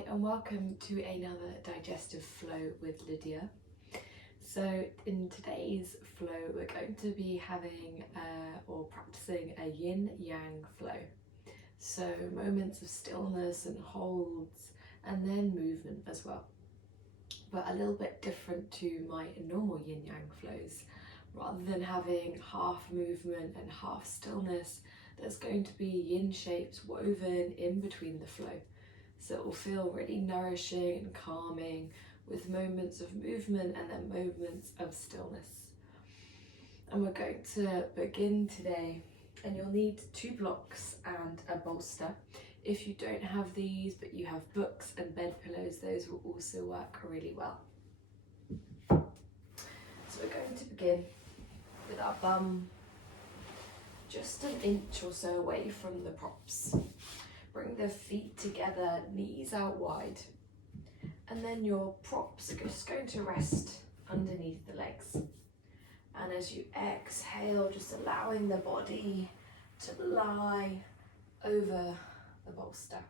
Hi and welcome to another digestive flow with Lydia. So in today's flow we're going to be having or practicing a Yin Yang flow. So moments of stillness and holds and then movement as well. But a little bit different to my normal Yin Yang flows. Rather than having half movement and half stillness, there's going to be yin shapes woven in between the flow. So it will feel really nourishing and calming with moments of movement and then moments of stillness. And we're going to begin today, and you'll need 2 blocks and a bolster. If you don't have these but you have books and bed pillows, those will also work really well. So we're going to begin with our bum just an inch or so away from the props. Bring the feet together, knees out wide. And then your props are just going to rest underneath the legs. And as you exhale, just allowing the body to lie over the bolster.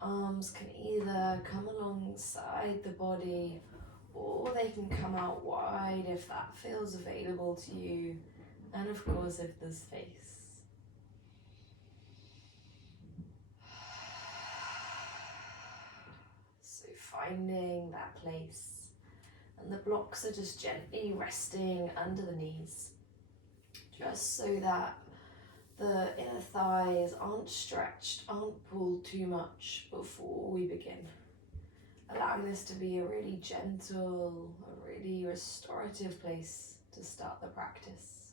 Arms can either come alongside the body or they can come out wide if that feels available to you. And of course, if there's space. So finding that place. And the blocks are just gently resting under the knees. Just so that the inner thighs aren't stretched, aren't pulled too much before we begin. Allowing this to be a really gentle, a really restorative place to start the practice.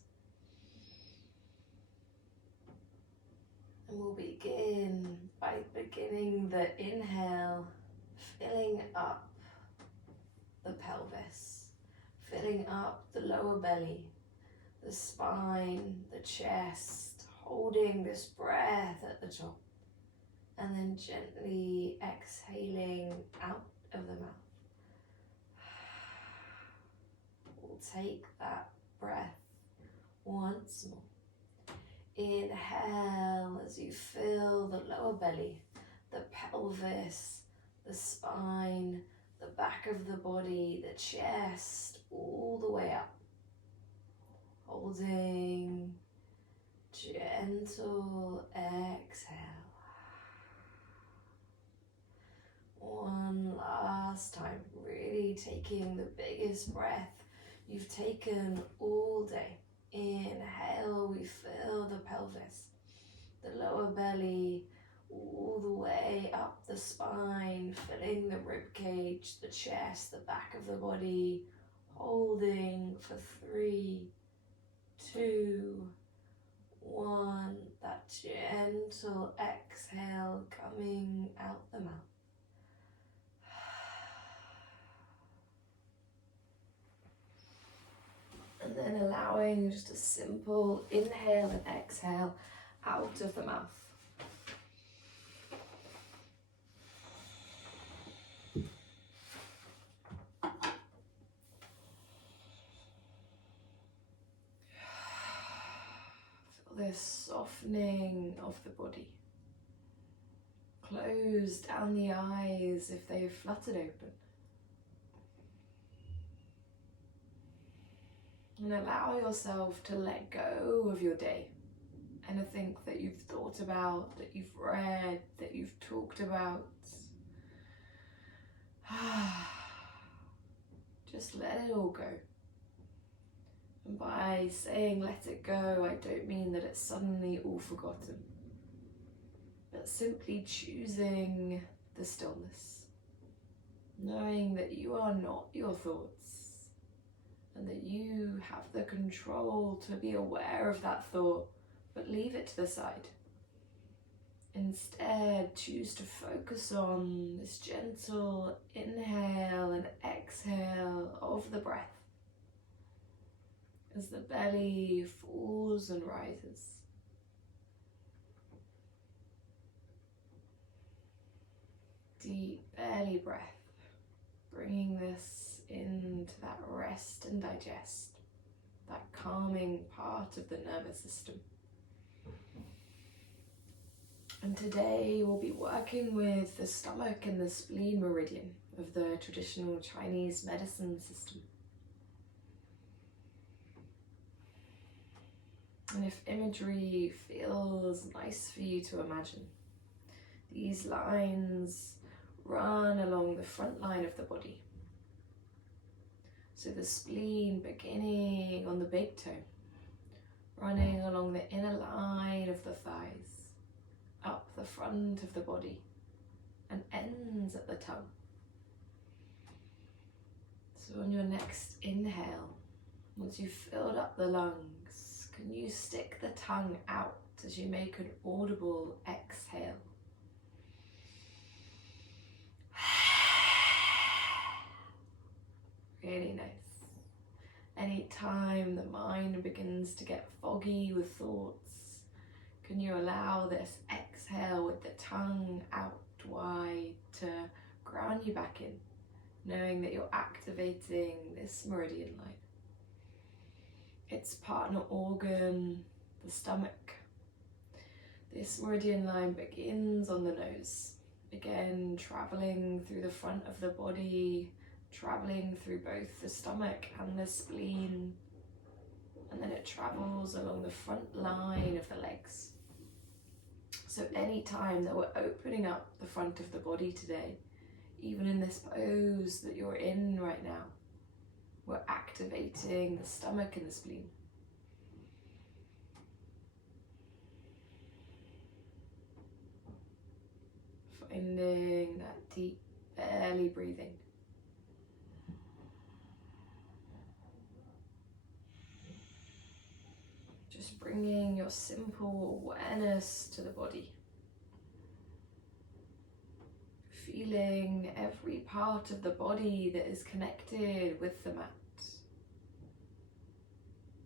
And we'll begin by beginning the inhale, filling up the pelvis, filling up the lower belly, the spine, the chest, holding this breath at the top, and then gently exhaling out of the mouth. We'll take that breath once more. Inhale as you fill the lower belly, the pelvis, the spine, the back of the body, the chest, all the way up. Holding, gentle exhale. One last time, really taking the biggest breath you've taken all day. Inhale, we fill the pelvis, the lower belly, all the way up the spine, filling the rib cage, the chest, the back of the body, holding for 3, 2, 1. That gentle exhale coming out the mouth. And then allowing just a simple inhale and exhale out of the mouth. Feel this softening of the body. Close down the eyes if they've fluttered open. And allow yourself to let go of your day. Anything that you've thought about, that you've read, that you've talked about. Just let it all go. And by saying let it go, I don't mean that it's suddenly all forgotten. But simply choosing the stillness. Knowing that you are not your thoughts. And that you have the control to be aware of that thought, but leave it to the side. Instead, choose to focus on this gentle inhale and exhale of the breath as the belly falls and rises. Deep belly breath, bringing this into that rest and digest, that calming part of the nervous system. And today we'll be working with the stomach and the spleen meridian of the traditional Chinese medicine system. And if imagery feels nice for you to imagine, these lines run along the front line of the body. So the spleen beginning on the big toe, running along the inner line of the thighs, up the front of the body, and ends at the tongue. So on your next inhale, once you've filled up the lungs, can you stick the tongue out as you make an audible exhale? Really nice. Anytime the mind begins to get foggy with thoughts, can you allow this exhale with the tongue out wide to ground you back in, knowing that you're activating this meridian line. Its partner organ, the stomach. This meridian line begins on the nose, again traveling through the front of the body, traveling through both the stomach and the spleen, and then it travels along the front line of the legs. So any time that we're opening up the front of the body today, even in this pose that you're in right now, we're activating the stomach and the spleen. Finding that deep belly breathing. Just bringing your simple awareness to the body. Feeling every part of the body that is connected with the mat.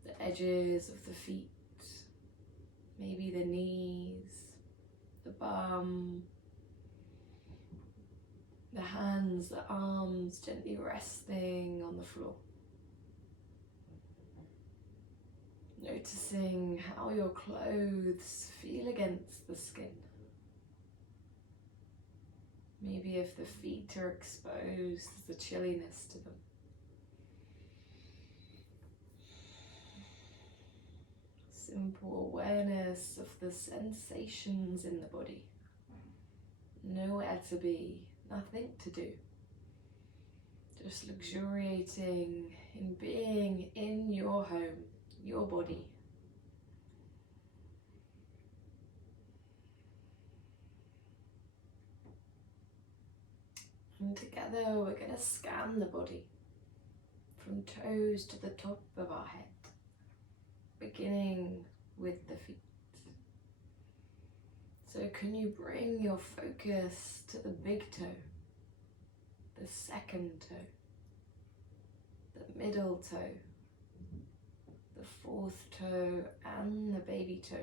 The edges of the feet, maybe the knees, the bum, the hands, the arms gently resting on the floor. Noticing how your clothes feel against the skin. Maybe if the feet are exposed, there's the chilliness to them. Simple awareness of the sensations in the body. Nowhere to be, nothing to do. Just luxuriating in being in your home, your body. And together we're going to scan the body from toes to the top of our head, beginning with the feet. So can you bring your focus to the big toe, the second toe, the middle toe, the fourth toe and the baby toe.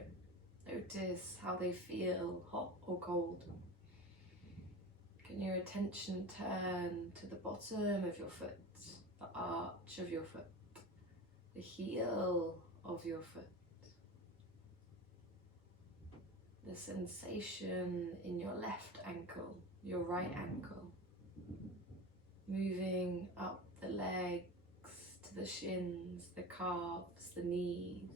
Notice how they feel, hot or cold. Can your attention turn to the bottom of your foot, the arch of your foot, the heel of your foot, the sensation in your left ankle, your right ankle, moving up the legs to the shins, the calves, the knees.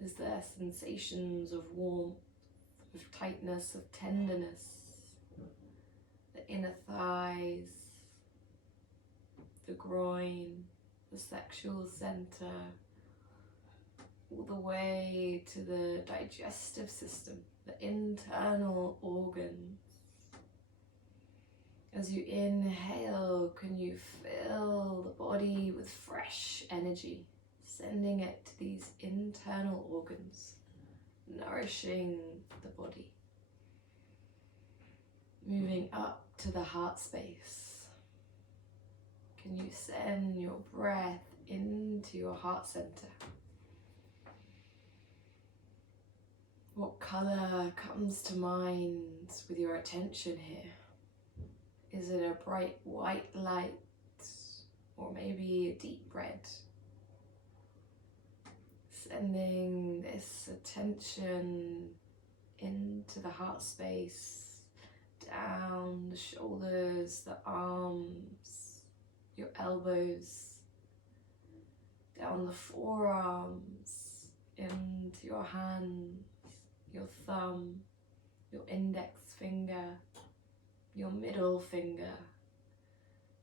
Is there sensations of warmth, of tightness, of tenderness? The inner thighs, the groin, the sexual center, all the way to the digestive system, the internal organs. As you inhale, can you fill the body with fresh energy, sending it to these internal organs, nourishing the body. Moving up to the heart space. Can you send your breath into your heart center? What color comes to mind with your attention here? Is it a bright white light or maybe a deep red? Sending this attention into the heart space, down the shoulders, the arms, your elbows, down the forearms, into your hands, your thumb, your index finger, your middle finger,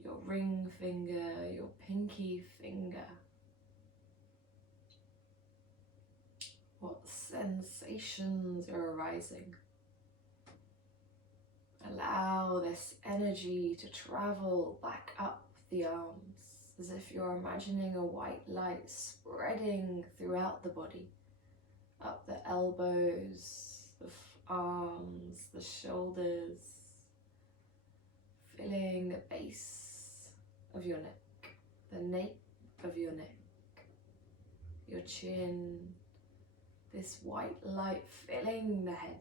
your ring finger, your pinky finger. What sensations are arising? Allow this energy to travel back up the arms, as if you're imagining a white light spreading throughout the body, up the elbows, the arms, the shoulders, filling the base of your neck, the nape of your neck, your chin, this white light filling the head,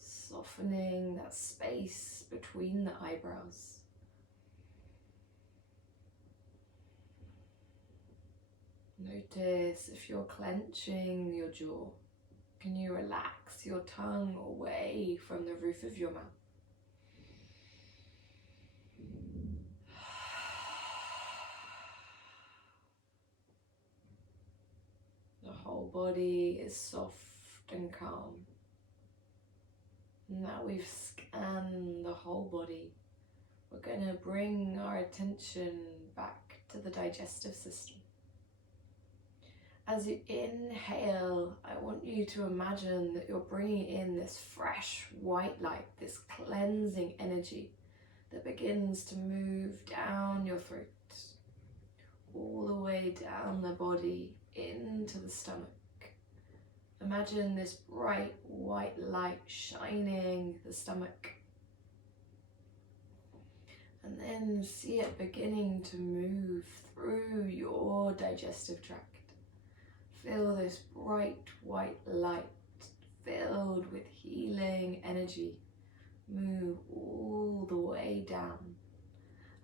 softening that space between the eyebrows. Notice if you're clenching your jaw. Can you relax your tongue away from the roof of your mouth? The whole body is soft and calm. Now we've scanned the whole body. We're going to bring our attention back to the digestive system. As you inhale, I want you to imagine that you're bringing in this fresh white light, this cleansing energy that begins to move down your throat, all the way down the body into the stomach. Imagine this bright white light shining the stomach. And then see it beginning to move through your digestive tract. Feel this bright white light filled with healing energy move all the way down.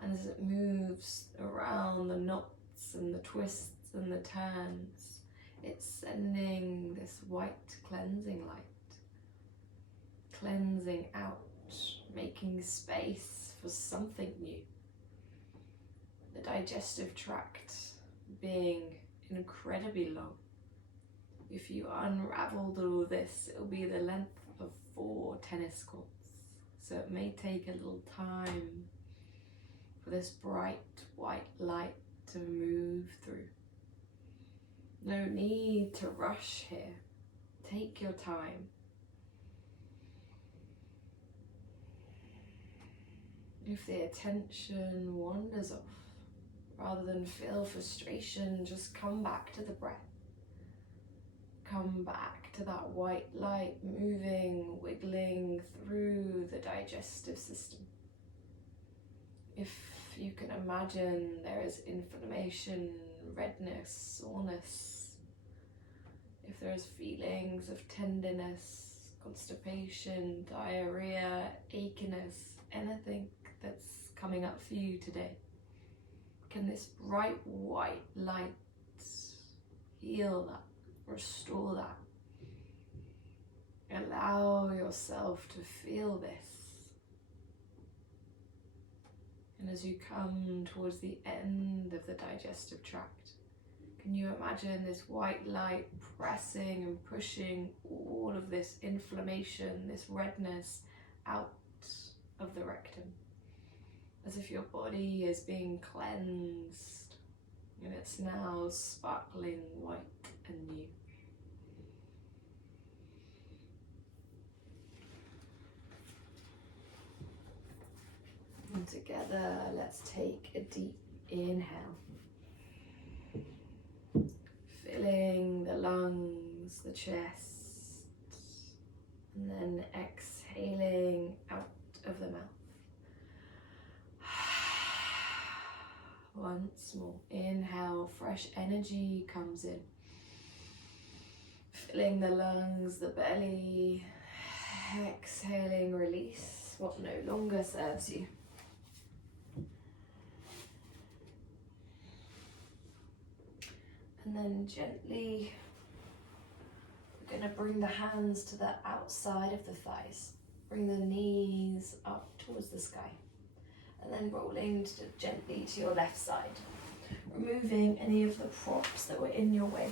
And as it moves around the knots and the twists and the turns, it's sending this white cleansing light, cleansing out, making space for something new. The digestive tract being incredibly long. If you unraveled all this, it'll be the length of 4 tennis courts. So it may take a little time for this bright white light to move through. No need to rush here. Take your time. If the attention wanders off, rather than feel frustration, just come back to the breath. Come back to that white light moving, wiggling through the digestive system. If you can imagine there is inflammation, redness, soreness, if there's feelings of tenderness, constipation, diarrhea, achiness, anything that's coming up for you today, can this bright white light heal that? Restore that. Allow yourself to feel this. And as you come towards the end of the digestive tract, can you imagine this white light pressing and pushing all of this inflammation, this redness out of the rectum, as if your body is being cleansed and it's now sparkling white and new. And together, let's take a deep inhale, filling the lungs, the chest, and then exhaling out of the mouth. Once more, inhale, fresh energy comes in, filling the lungs, the belly. Exhaling, release what no longer serves you. And then gently, we're going going to bring the hands to the outside of the thighs. Bring the knees up towards the sky. And then rolling gently to your left side. Removing any of the props that were in your way.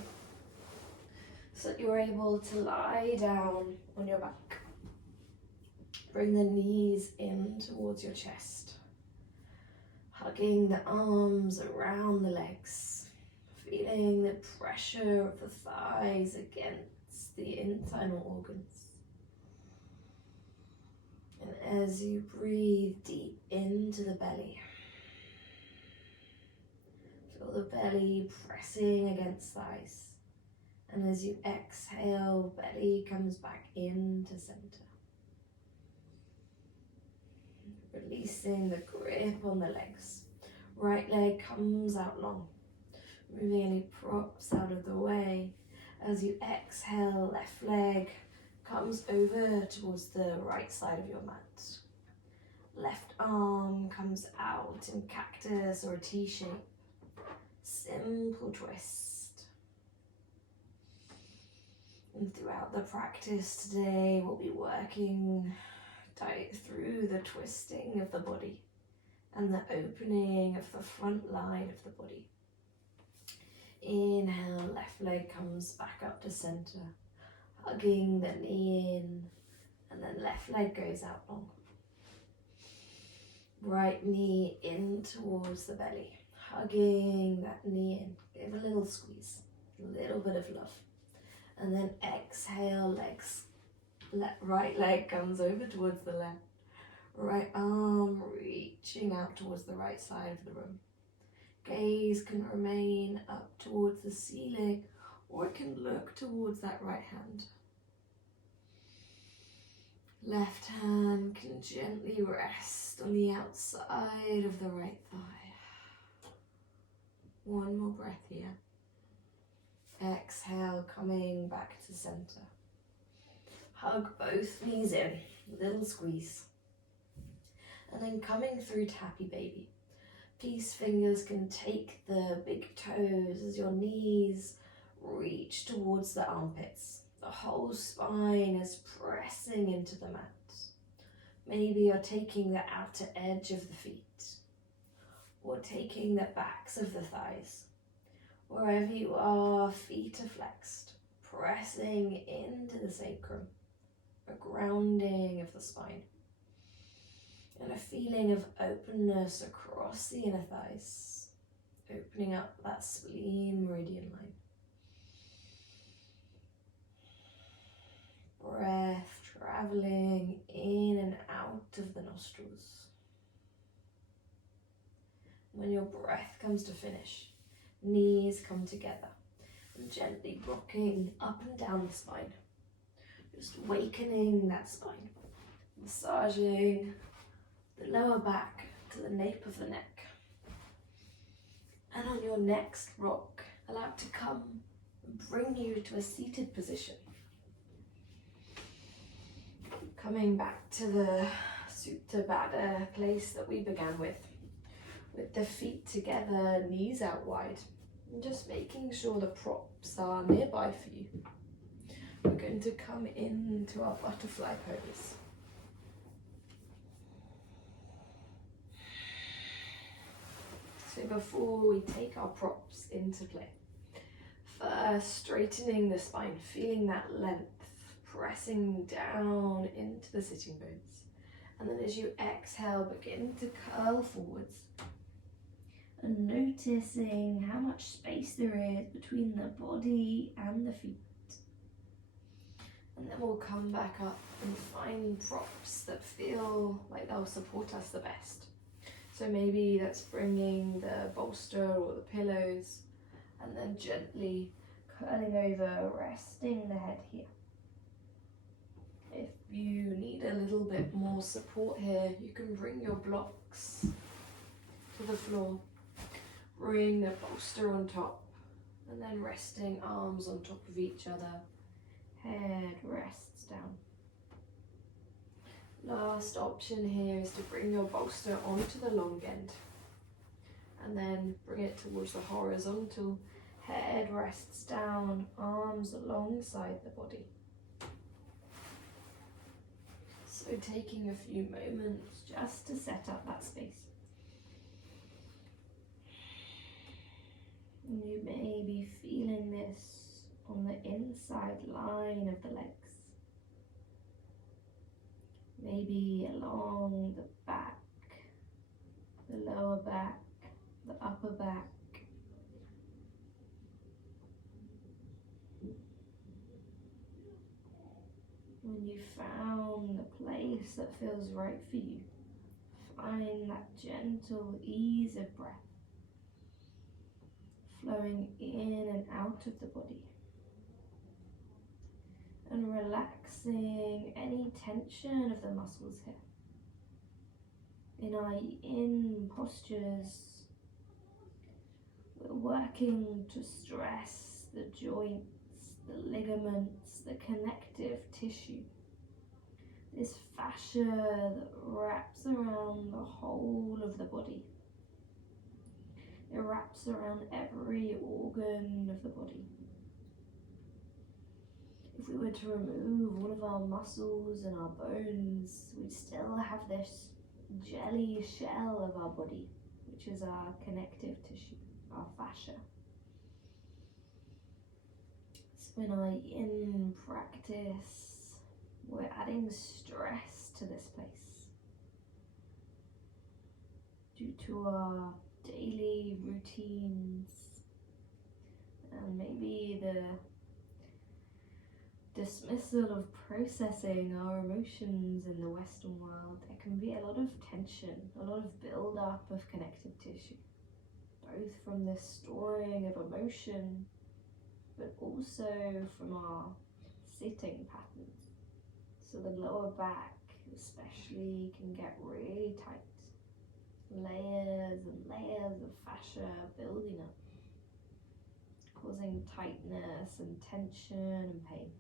So that you're able to lie down on your back. Bring the knees in towards your chest. Hugging the arms around the legs. Feeling the pressure of the thighs against the internal organs. And as you breathe deep into the belly, feel the belly pressing against thighs. And as you exhale, belly comes back into center. Releasing the grip on the legs. Right leg comes out long. Moving any props out of the way. As you exhale, left leg comes over towards the right side of your mat. Left arm comes out in cactus or a T shape. Simple twist. And throughout the practice today, we'll be working through the twisting of the body and the opening of the front line of the body. Inhale, left leg comes back up to center, hugging the knee in, and then left leg goes out long. Right knee in towards the belly, hugging that knee in. Give a little squeeze, a little bit of love. And then exhale, right leg comes over towards the left. Right arm reaching out towards the right side of the room. Gaze can remain up towards the ceiling, or it can look towards that right hand. Left hand can gently rest on the outside of the right thigh. One more breath here. Exhale, coming back to center. Hug both knees in, little squeeze. And then coming through tappy baby. Peace fingers can take the big toes as your knees reach towards the armpits. The whole spine is pressing into the mat. Maybe you're taking the outer edge of the feet, or taking the backs of the thighs. Wherever you are, feet are flexed, pressing into the sacrum, a grounding of the spine. And a feeling of openness across the inner thighs, opening up that spleen meridian line. Breath traveling in and out of the nostrils. When your breath comes to finish, knees come together and gently rocking up and down the spine. Just awakening that spine, massaging the lower back to the nape of the neck. And on your next rock, allow it to come and bring you to a seated position. Coming back to the Supta Baddha place that we began with the feet together, knees out wide, and just making sure the props are nearby for you. We're going to come into our butterfly pose. So before we take our props into play, first straightening the spine, feeling that length, pressing down into the sitting bones. And then as you exhale, begin to curl forwards. And noticing how much space there is between the body and the feet. And then we'll come back up and find props that feel like they'll support us the best. So maybe that's bringing the bolster or the pillows, and then gently curling over, resting the head here. If you need a little bit more support here, you can bring your blocks to the floor. Bring the bolster on top, and then resting arms on top of each other. Head rests down. Last option here is to bring your bolster onto the long end, and then bring it towards the horizontal. Head rests down, arms alongside the body. So taking a few moments just to set up that space. And you may be feeling this on the inside line of the legs. Maybe along the back, the lower back, the upper back. When you found the place that feels right for you, find that gentle ease of breath flowing in and out of the body, and relaxing any tension of the muscles here. In our yin postures, we're working to stress the joints, the ligaments, the connective tissue. This fascia that wraps around the whole of the body. It wraps around every organ of the body. If we were to remove all of our muscles and our bones, we'd still have this jelly shell of our body, which is our connective tissue, our fascia. So in our yin practice, we're adding stress to this place due to our daily routines and maybe the dismissal of processing our emotions in the Western world. There can be a lot of tension, a lot of build-up of connective tissue, both from the storing of emotion, but also from our sitting patterns. So the lower back especially can get really tight. Layers and layers of fascia building up, causing tightness and tension and pain.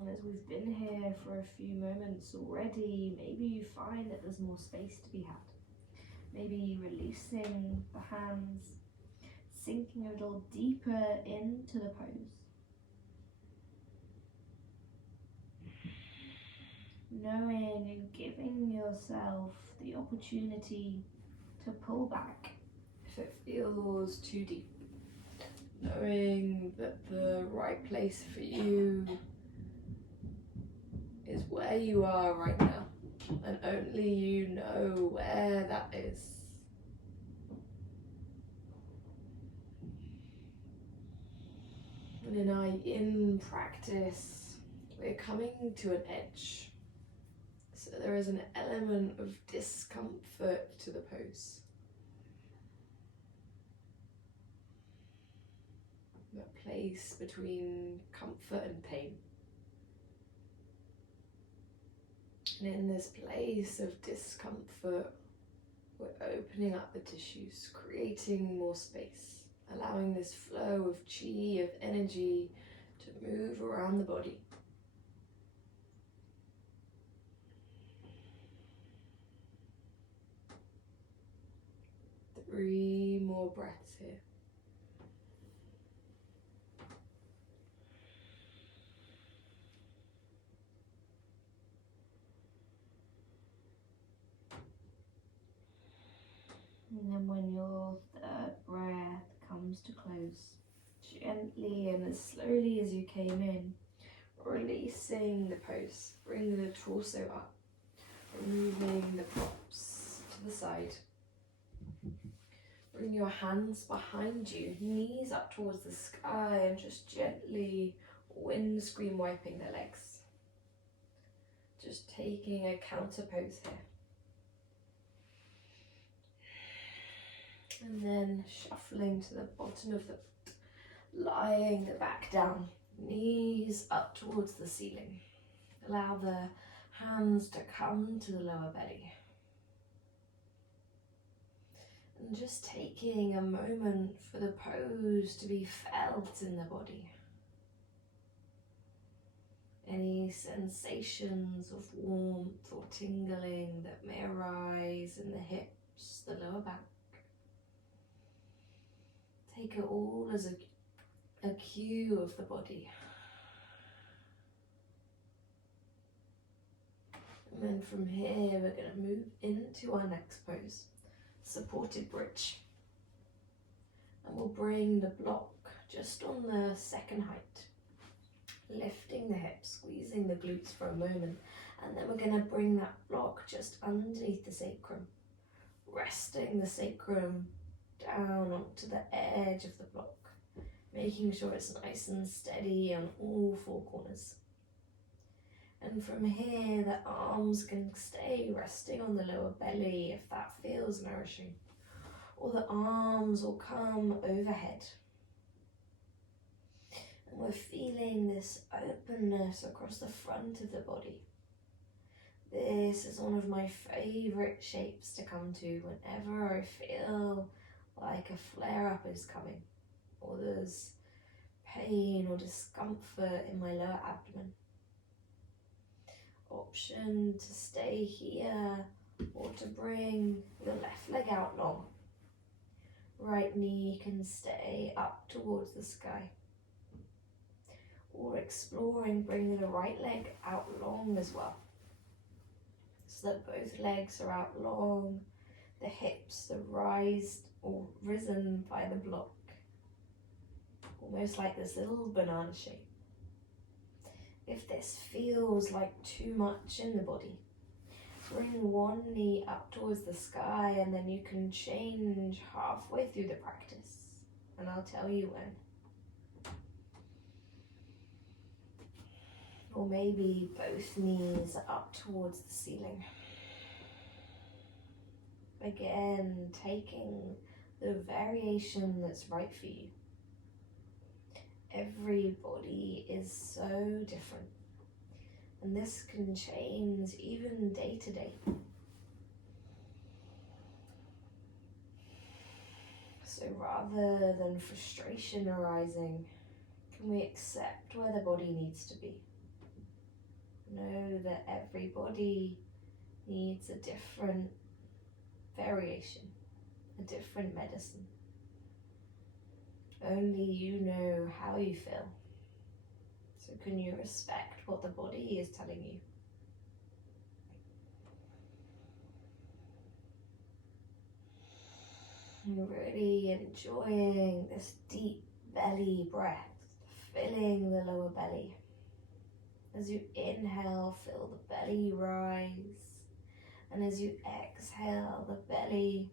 And as we've been here for a few moments already, maybe you find that there's more space to be had. Maybe releasing the hands, sinking a little deeper into the pose. Knowing and giving yourself the opportunity to pull back if it feels too deep. Knowing that the right place for you is where you are right now, and only you know where that is. And in our yin practice, we're coming to an edge. So there is an element of discomfort to the pose. That place between comfort and pain. And in this place of discomfort, we're opening up the tissues, creating more space, allowing this flow of chi, of energy, to move around the body. 3 more breaths here. And then when your third breath comes to close, gently and as slowly as you came in, releasing the pose. Bring the torso up, removing the props to the side. Bring your hands behind you, knees up towards the sky, and just gently windscreen wiping the legs. Just taking a counter pose here. And then shuffling to the bottom of the foot, lying the back down, knees up towards the ceiling. Allow the hands to come to the lower belly. And just taking a moment for the pose to be felt in the body. Any sensations of warmth or tingling that may arise in the hips, the lower back. Take it all as a a cue of the body. And then from here, we're going to move into our next pose, supported bridge. And we'll bring the block just on the second height, lifting the hips, squeezing the glutes for a moment. And then we're going to bring that block just underneath the sacrum, resting the sacrum down onto the edge of the block, making sure it's nice and steady on all four corners. And from here, the arms can stay resting on the lower belly if that feels nourishing, or the arms will come overhead. And we're feeling this openness across the front of the body. This is one of my favourite shapes to come to whenever I feel like a flare-up is coming, or there's pain or discomfort in my lower abdomen. Option to stay here or to bring your left leg out long. Right knee can stay up towards the sky. Or exploring bringing the right leg out long as well, so that both legs are out long, the hips are raised or risen by the block, almost like this little banana shape. If this feels like too much in the body, bring one knee up towards the sky, and then you can change halfway through the practice, and I'll tell you when. Or maybe both knees are up towards the ceiling. Again, taking the variation that's right for you. Every body is so different, and this can change even day to day. So rather than frustration arising, can we accept where the body needs to be? Know that every body needs a different variation, a different medicine. Only you know how you feel. So can you respect what the body is telling you? And really enjoying this deep belly breath, filling the lower belly. As you inhale, feel the belly rise. And as you exhale, the belly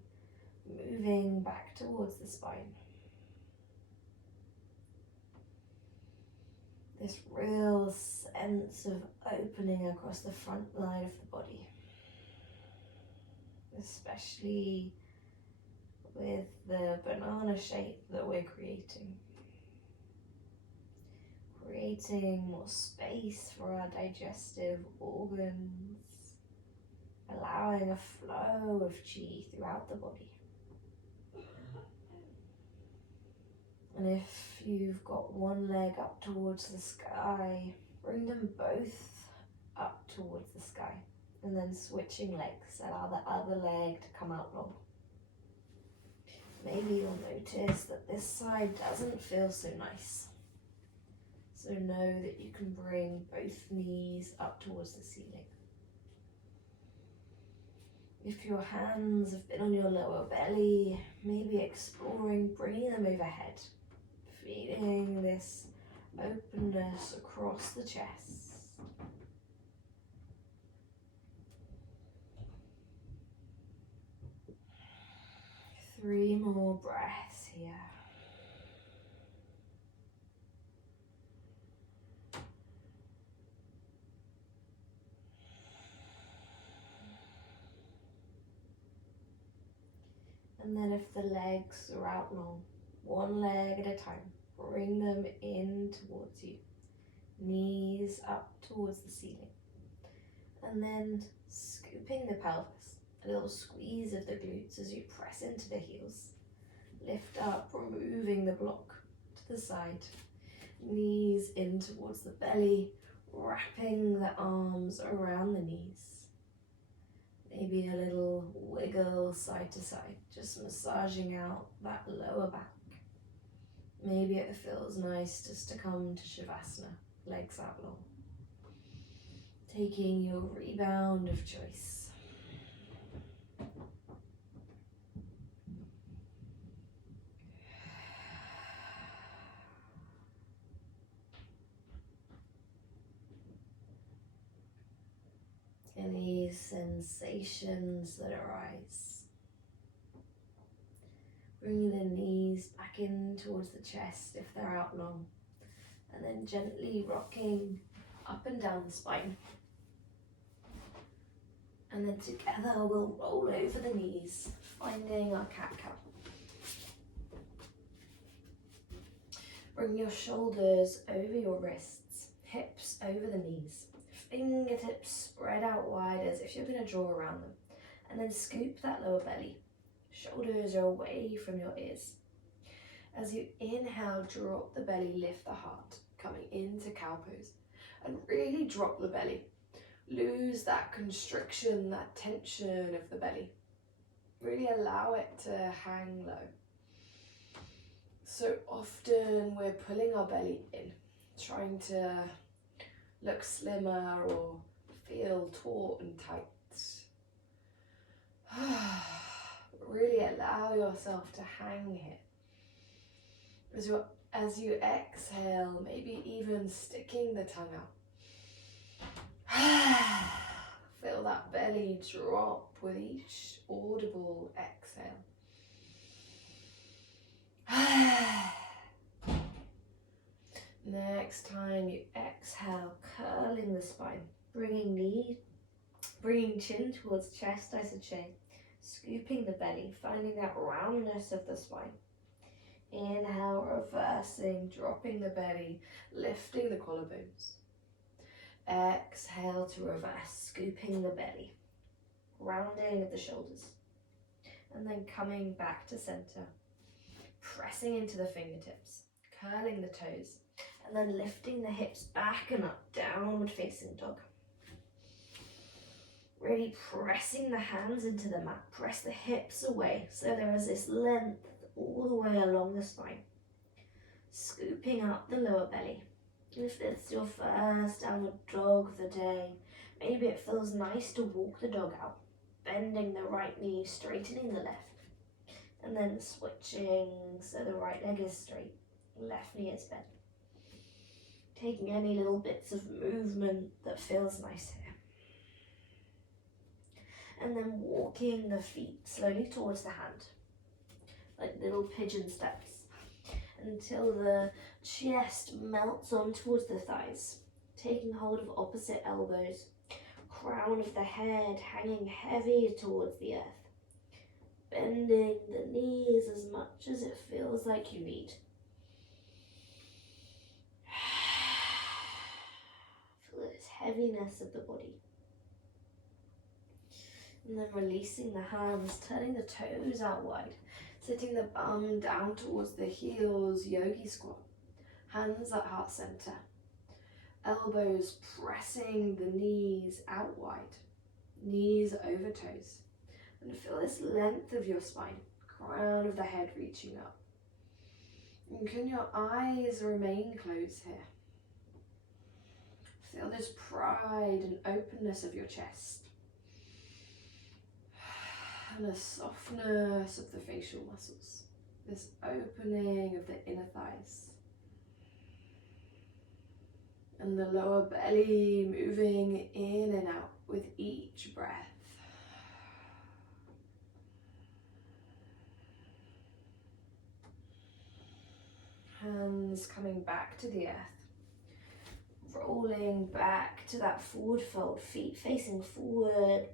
moving back towards the spine. This real sense of opening across the front line of the body. Especially with the banana shape that we're creating. Creating more space for our digestive organs, allowing a flow of chi throughout the body. And if you've got one leg up towards the sky, bring them both up towards the sky, and then switching legs, allow the other leg to come out long. Maybe you'll notice that this side doesn't feel so nice. So know that you can bring both knees up towards the ceiling. If your hands have been on your lower belly, maybe exploring bringing them overhead, feeling this openness across the chest. Three more breaths here. And then if the legs are out long, one leg at a time, bring them in towards you. Knees up towards the ceiling. And then scooping the pelvis, a little squeeze of the glutes as you press into the heels. Lift up, removing the block to the side. Knees in towards the belly, wrapping the arms around the knees. Maybe a little wiggle side to side, just massaging out that lower back. Maybe it feels nice just to come to Shavasana, legs out long. Taking your rebound of choice. Any sensations that arise. Bring the knees back in towards the chest if they're out long. And then gently rocking up and down the spine. And then together we'll roll over the knees, finding our cat-cow. Bring your shoulders over your wrists, hips over the knees. Fingertips spread out wide as if you're going to draw around them. And then scoop that lower belly. Shoulders are away from your ears. As you inhale, drop the belly, lift the heart, coming into cow pose. And really drop the belly. Lose that constriction, that tension of the belly. Really allow it to hang low. So often we're pulling our belly in, trying to look slimmer or feel taut and tight. Really allow yourself to hang here. As you exhale, maybe even sticking the tongue out. Feel that belly drop with each audible exhale. Next time you exhale, curling the spine, bringing chin towards chest, I should say, scooping the belly, finding that roundness of the spine. Inhale, reversing, dropping the belly, lifting the collarbones. Exhale to reverse, scooping the belly, rounding of the shoulders, and then coming back to center, pressing into the fingertips, curling the toes, and then lifting the hips back and up, downward facing dog. Really pressing the hands into the mat, press the hips away so there is this length all the way along the spine, scooping up the lower belly. If it's your first downward dog of the day, maybe it feels nice to walk the dog out, bending the right knee, straightening the left, and then switching so the right leg is straight, left knee is bent. Taking any little bits of movement that feels nice here. And then walking the feet slowly towards the hand, like little pigeon steps, until the chest melts on towards the thighs, taking hold of opposite elbows, crown of the head hanging heavy towards the earth, bending the knees as much as it feels like you need. Feel this heaviness of the body. And then releasing the hands, turning the toes out wide, sitting the bum down towards the heels, yogi squat. Hands at heart center. Elbows pressing the knees out wide. Knees over toes. And feel this length of your spine, crown of the head reaching up. And can your eyes remain closed here? Feel this pride and openness of your chest. And the softness of the facial muscles. This opening of the inner thighs. And the lower belly moving in and out with each breath. Hands coming back to the earth. Rolling back to that forward fold, feet facing forward.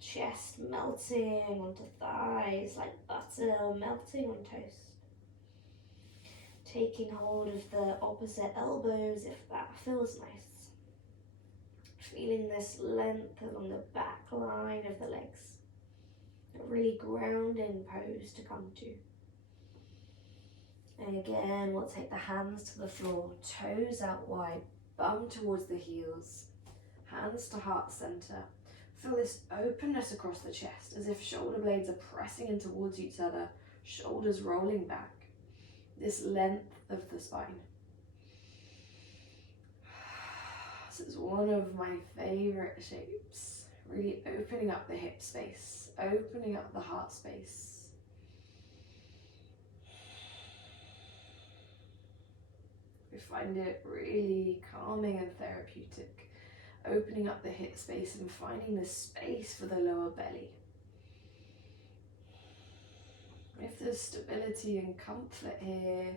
Chest melting onto thighs like butter melting on toast. Taking hold of the opposite elbows if that feels nice. Feeling this length along the back line of the legs. A really grounding pose to come to. And again, we'll take the hands to the floor, toes out wide, bum towards the heels, hands to heart center. Feel this openness across the chest as if shoulder blades are pressing in towards each other, shoulders rolling back. this length of the spine. This is one of my favorite shapes. Really opening up the hip space, opening up the heart space. We find it really calming and therapeutic. Opening up the hip space and finding the space for the lower belly. If there's stability and comfort here,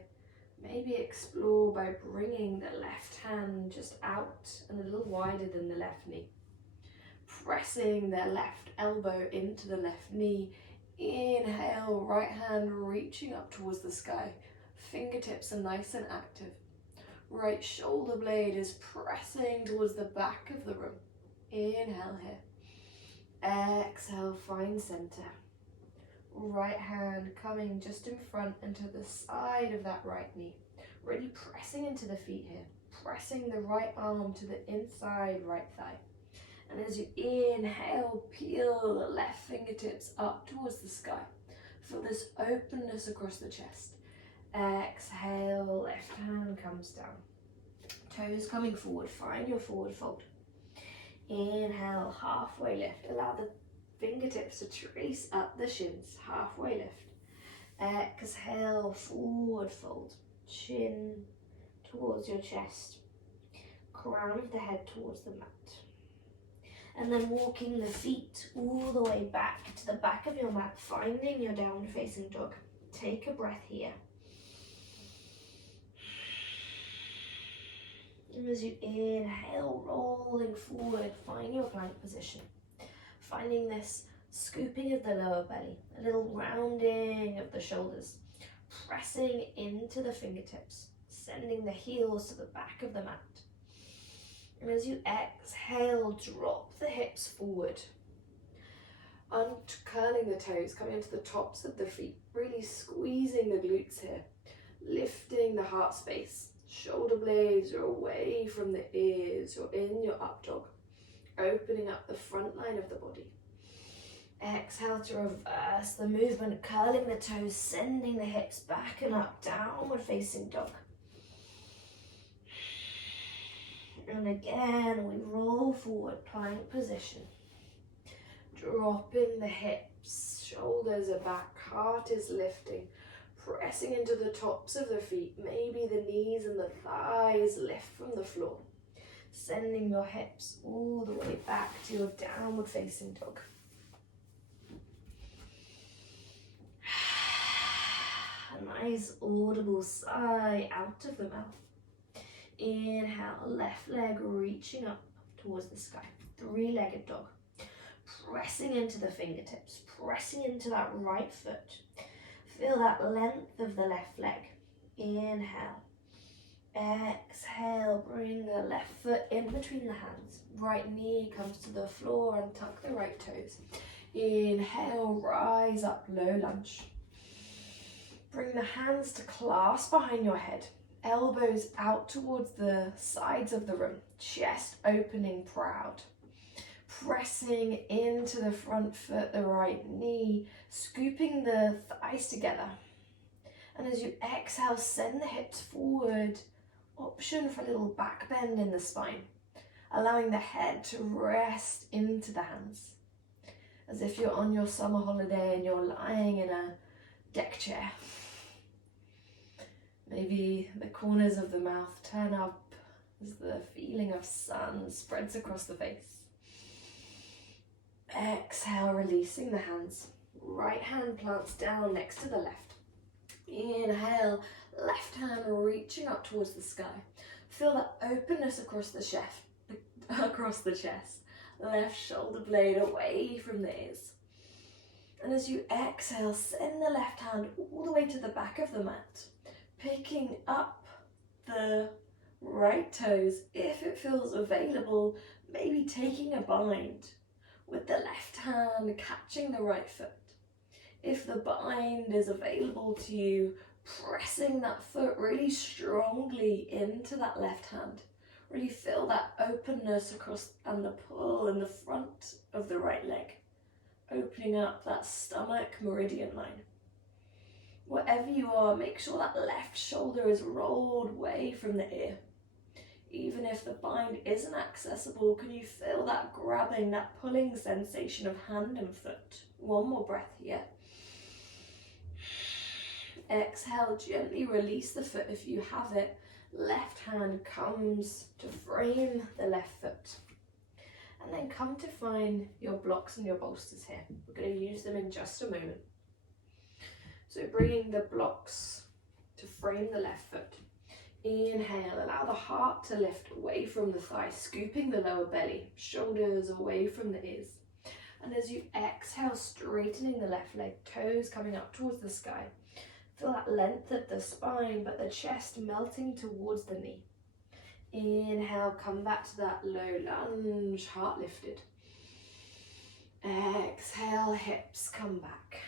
maybe explore by bringing the left hand just out and a little wider than the left knee. Pressing the left elbow into the left knee. Inhale, right hand reaching up towards the sky. Fingertips are nice and active. Right shoulder blade is pressing towards the back of the room. Inhale here. Exhale, find center. Right hand coming just in front and to the side of that right knee. Really pressing into the feet here. Pressing the right arm to the inside right thigh. And as you inhale, peel the left fingertips up towards the sky. Feel this openness across the chest. Exhale, left hand comes down. Toes coming forward, find your forward fold. Inhale, halfway lift. Allow the fingertips to trace up the shins, halfway lift. Exhale, forward fold. Chin towards your chest. Crown of the head towards the mat. And then walking the feet all the way back to the back of your mat, finding your downward facing dog. Take a breath here. And as you inhale, rolling forward, find your plank position. Finding this scooping of the lower belly, a little rounding of the shoulders, pressing into the fingertips, sending the heels to the back of the mat. And as you exhale, drop the hips forward. Uncurling the toes, coming into the tops of the feet, really squeezing the glutes here, lifting the heart space. Shoulder blades are away from the ears. You're in your up dog, opening up the front line of the body. Exhale to reverse the movement, curling the toes, sending the hips back and up, downward facing dog. And again, we roll forward, plank position. Dropping the hips, shoulders are back, heart is lifting. Pressing into the tops of the feet, maybe the knees and the thighs lift from the floor. Sending your hips all the way back to your downward facing dog. A nice audible sigh out of the mouth. Inhale, left leg reaching up towards the sky. Three-legged dog. Pressing into the fingertips, pressing into that right foot. Feel that length of the left leg. Inhale. Exhale, bring the left foot in between the hands. Right knee comes to the floor and tuck the right toes. Inhale, rise up, low lunge. Bring the hands to clasp behind your head. Elbows out towards the sides of the room. Chest opening proud. Pressing into the front foot, the right knee, scooping the thighs together. And as you exhale, send the hips forward. Option for a little back bend in the spine, allowing the head to rest into the hands. As if you're on your summer holiday and you're lying in a deck chair. Maybe the corners of the mouth turn up as the feeling of sun spreads across the face. Exhale, releasing the hands. Right hand plants down next to the left. Inhale, left hand reaching up towards the sky. Feel that openness across the chest. Left shoulder blade away from the ears. And as you exhale, send the left hand all the way to the back of the mat. Picking up the right toes if it feels available, maybe taking a bind with the left hand catching the right foot. If the bind is available to you, pressing that foot really strongly into that left hand. Really feel that openness across and the pull in the front of the right leg. Opening up that stomach meridian line. Wherever you are, make sure that left shoulder is rolled away from the ear. Even if the bind isn't accessible, can you feel that grabbing, that pulling sensation of hand and foot? One more breath here. Exhale, gently release the foot if you have it. Left hand comes to frame the left foot. And then come to find your blocks and your bolsters here. We're going to use them in just a moment. So bringing the blocks to frame the left foot. Inhale, allow the heart to lift away from the thigh, scooping the lower belly, shoulders away from the ears. And as you exhale, straightening the left leg, toes coming up towards the sky. Feel that length of the spine, but the chest melting towards the knee. Inhale, come back to that low lunge, heart lifted. Exhale, hips come back.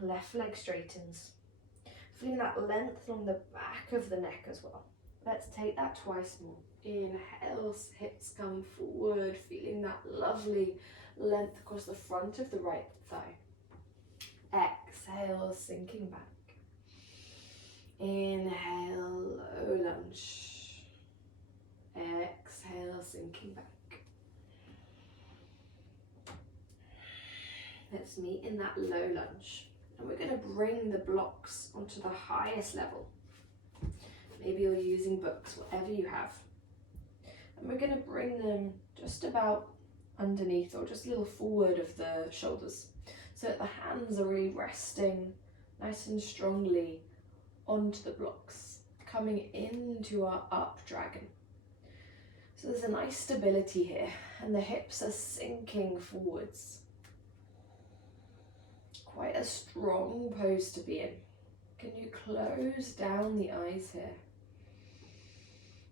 Left leg straightens. Feeling that length along the back of the neck as well. Let's take that twice more. Inhale, hips come forward, feeling that lovely length across the front of the right thigh. Exhale, sinking back. Inhale, low lunge. Exhale, sinking back. Let's meet in that low lunge. And we're going to bring the blocks onto the highest level. Maybe you're using books, whatever you have. And we're going to bring them just about underneath or just a little forward of the shoulders. So that the hands are really resting nice and strongly onto the blocks, coming into our up dragon. So there's a nice stability here and the hips are sinking forwards. Quite a strong pose to be in. Can you close down the eyes here?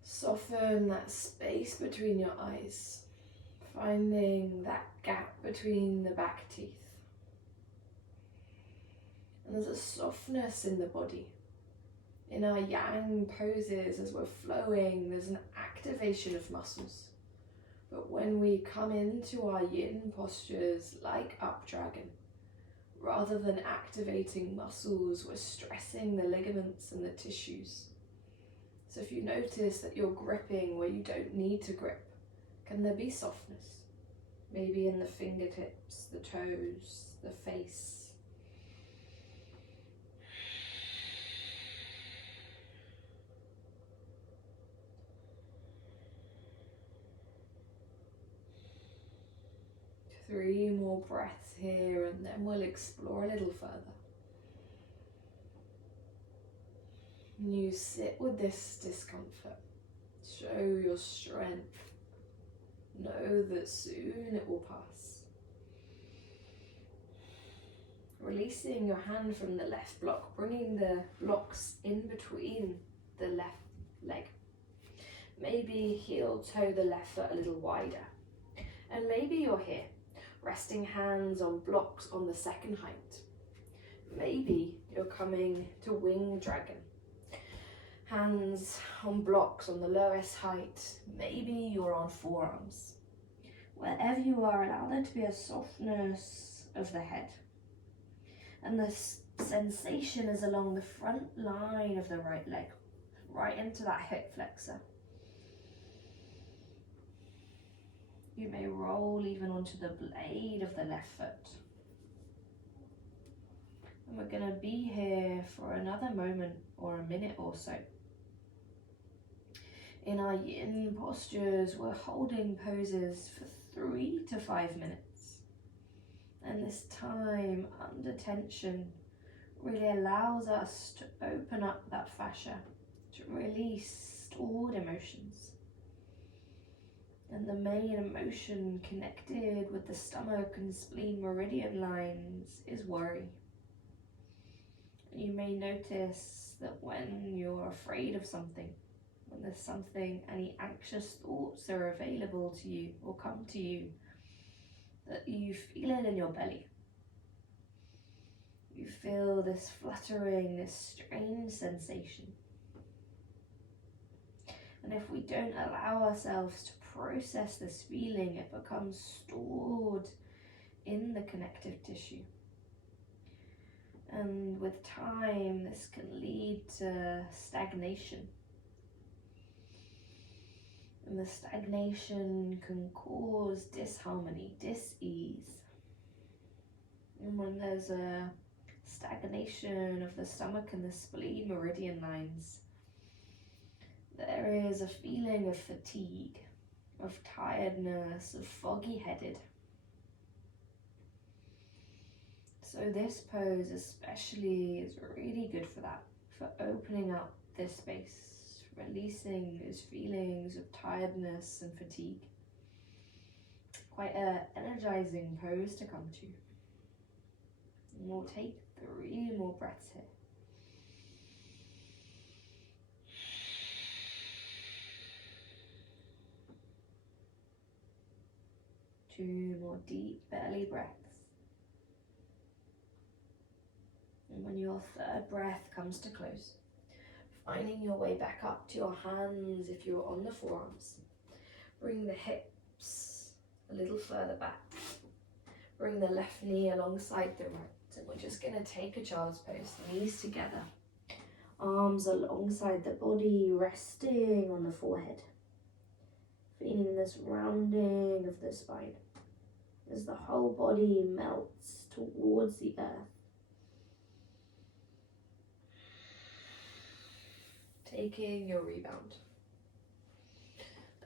Soften that space between your eyes, finding that gap between the back teeth. And there's a softness in the body. In our yang poses, as we're flowing, there's an activation of muscles. But when we come into our yin postures like up dragon, rather than activating muscles, we're stressing the ligaments and the tissues. So if you notice that you're gripping where you don't need to grip, can there be softness? Maybe in the fingertips, the toes, the face. Three more breaths here and then we'll explore a little further. You sit with this discomfort. Show your strength. Know that soon it will pass. Releasing your hand from the left block, bringing the blocks in between the left leg. Maybe heel toe the left foot a little wider. And maybe you're here, resting hands on blocks on the second height. Maybe you're coming to wing dragon. Hands on blocks on the lowest height. Maybe you're on forearms. Wherever you are, allow there to be a softness of the head. And the sensation is along the front line of the right leg, right into that hip flexor. You may roll even onto the blade of the left foot. And we're going to be here for another moment or a minute or so. In our yin postures, we're holding poses for 3 to 5 minutes. And this time under tension really allows us to open up that fascia, to release stored emotions. And the main emotion connected with the stomach and spleen meridian lines is worry. You may notice that when you're afraid of something, when there's something, any anxious thoughts are available to you or come to you, that you feel it in your belly. You feel this fluttering, this strange sensation. And if we don't allow ourselves to process this feeling, it becomes stored in the connective tissue. And with time, this can lead to stagnation. And the stagnation can cause disharmony, dis-ease. And when there's a stagnation of the stomach and the spleen meridian lines, there is a feeling of fatigue, of tiredness, of foggy-headed. So this pose especially is really good for that, for opening up this space, releasing those feelings of tiredness and fatigue. Quite an energizing pose to come to. And we'll take 3 more breaths here. 2 more deep belly breaths. And when your 3rd breath comes to close, finding your way back up to your hands if you're on the forearms. Bring the hips a little further back. Bring the left knee alongside the right. And we're just going to take a child's pose, knees together. Arms alongside the body, resting on the forehead. Feeling this rounding of the spine as the whole body melts towards the earth. Taking your rebound.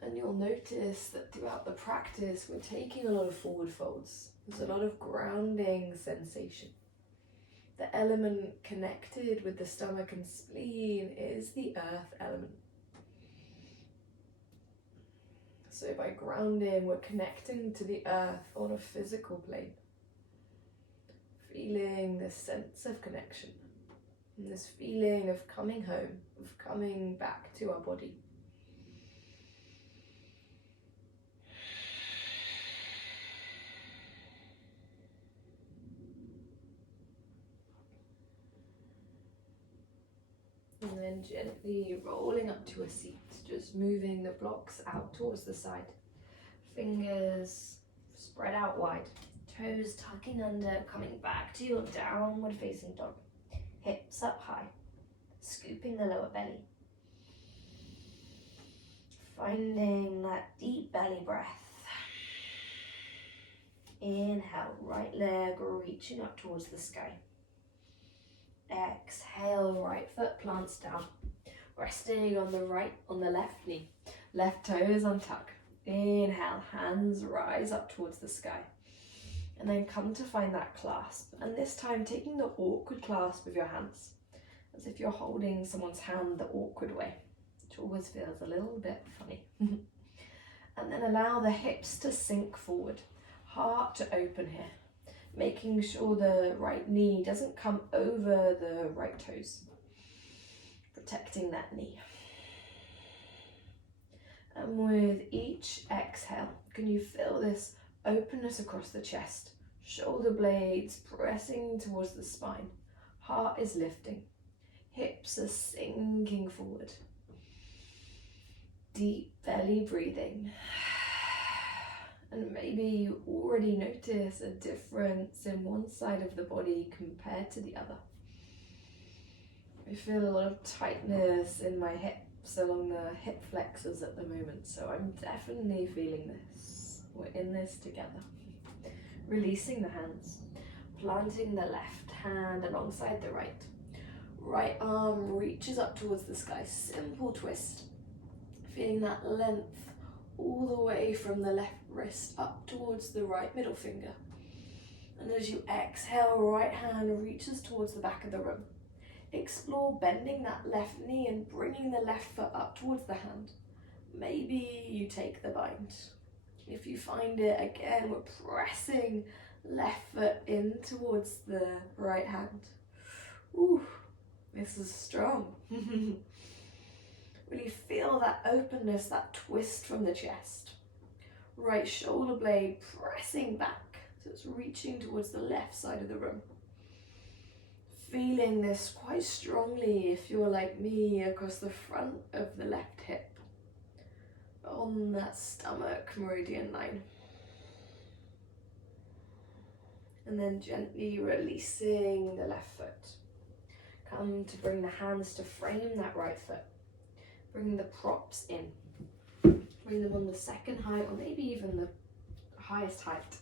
And you'll notice that throughout the practice, we're taking a lot of forward folds. There's a lot of grounding sensation. The element connected with the stomach and spleen is the earth element. So by grounding, we're connecting to the earth on a physical plane. Feeling this sense of connection. And this feeling of coming home, of coming back to our body. And then gently rolling up to a seat, just moving the blocks out towards the side. Fingers spread out wide, toes tucking under, coming back to your downward facing dog. Hips up high, scooping the lower belly. Finding that deep belly breath. Inhale, right leg reaching up towards the sky. Exhale, right foot plants down, resting on the left knee. Left toes untuck. Inhale, hands rise up towards the sky. And then come to find that clasp. And this time taking the awkward clasp of your hands, as if you're holding someone's hand the awkward way, which always feels a little bit funny. And then allow the hips to sink forward, heart to open here. Making sure the right knee doesn't come over the right toes. Protecting that knee. And with each exhale, can you feel this openness across the chest? Shoulder blades pressing towards the spine. Heart is lifting. Hips are sinking forward. Deep belly breathing. And maybe you already notice a difference in one side of the body compared to the other. I feel a lot of tightness in my hips along the hip flexors at the moment, so I'm definitely feeling this. We're in this together. Releasing the hands, planting the left hand alongside the right. Right arm reaches up towards the sky, simple twist. Feeling that length all the way from the left wrist up towards the right middle finger. And as you exhale, right hand reaches towards the back of the room. Explore bending that left knee and bringing the left foot up towards the hand. Maybe you take the bind. If you find it, again, we're pressing left foot in towards the right hand. Ooh, this is strong. Really feel that openness, that twist from the chest. Right shoulder blade pressing back, so it's reaching towards the left side of the room. Feeling this quite strongly if you're like me across the front of the left hip, on that stomach meridian line. And then gently releasing the left foot. Come to bring the hands to frame that right foot. Bring the props in. Bring them on the second height or maybe even the highest height.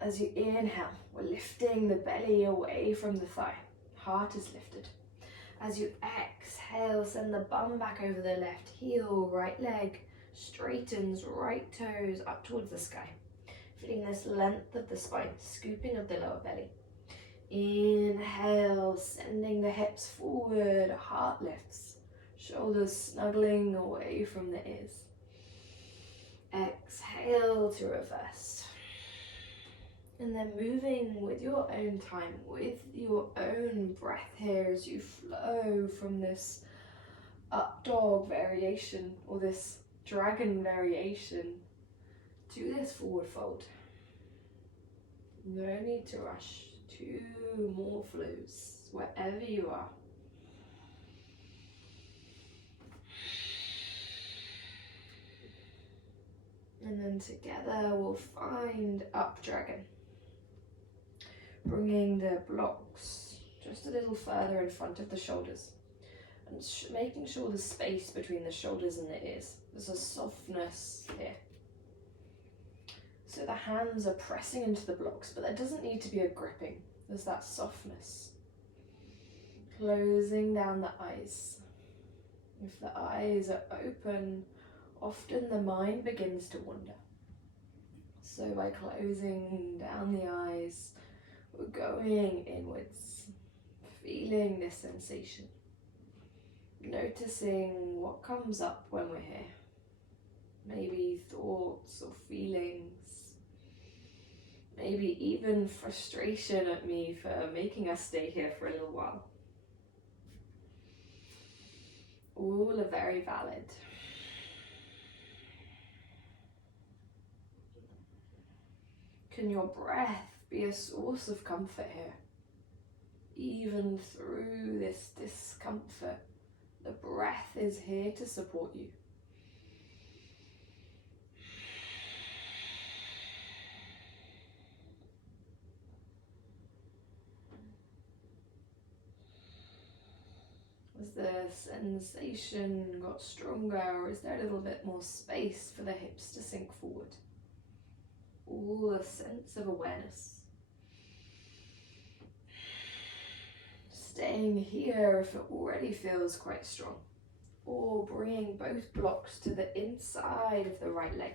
As you inhale, we're lifting the belly away from the thigh. Heart is lifted. As you exhale, send the bum back over the left heel, right leg straightens, right toes up towards the sky. Feeling this length of the spine, scooping of the lower belly. Inhale, sending the hips forward, heart lifts. Shoulders snuggling away from the ears. Exhale to reverse. And then moving with your own time, with your own breath here as you flow from this up dog variation or this dragon variation to this forward fold. No need to rush. 2 more flows wherever you are. And then together we'll find up dragon. Bringing the blocks just a little further in front of the shoulders. And making sure there's space between the shoulders and the ears. There's a softness here. So the hands are pressing into the blocks, but there doesn't need to be a gripping. There's that softness. Closing down the eyes. If the eyes are open, often the mind begins to wander. So by closing down the eyes, we're going inwards, feeling this sensation. Noticing what comes up when we're here. Maybe thoughts or feelings. Maybe even frustration at me for making us stay here for a little while. All are very valid. Can your breath be a source of comfort here? Even through this discomfort, the breath is here to support you. Has the sensation got stronger, or is there a little bit more space for the hips to sink forward? All a sense of awareness. Staying here if it already feels quite strong, or bringing both blocks to the inside of the right leg.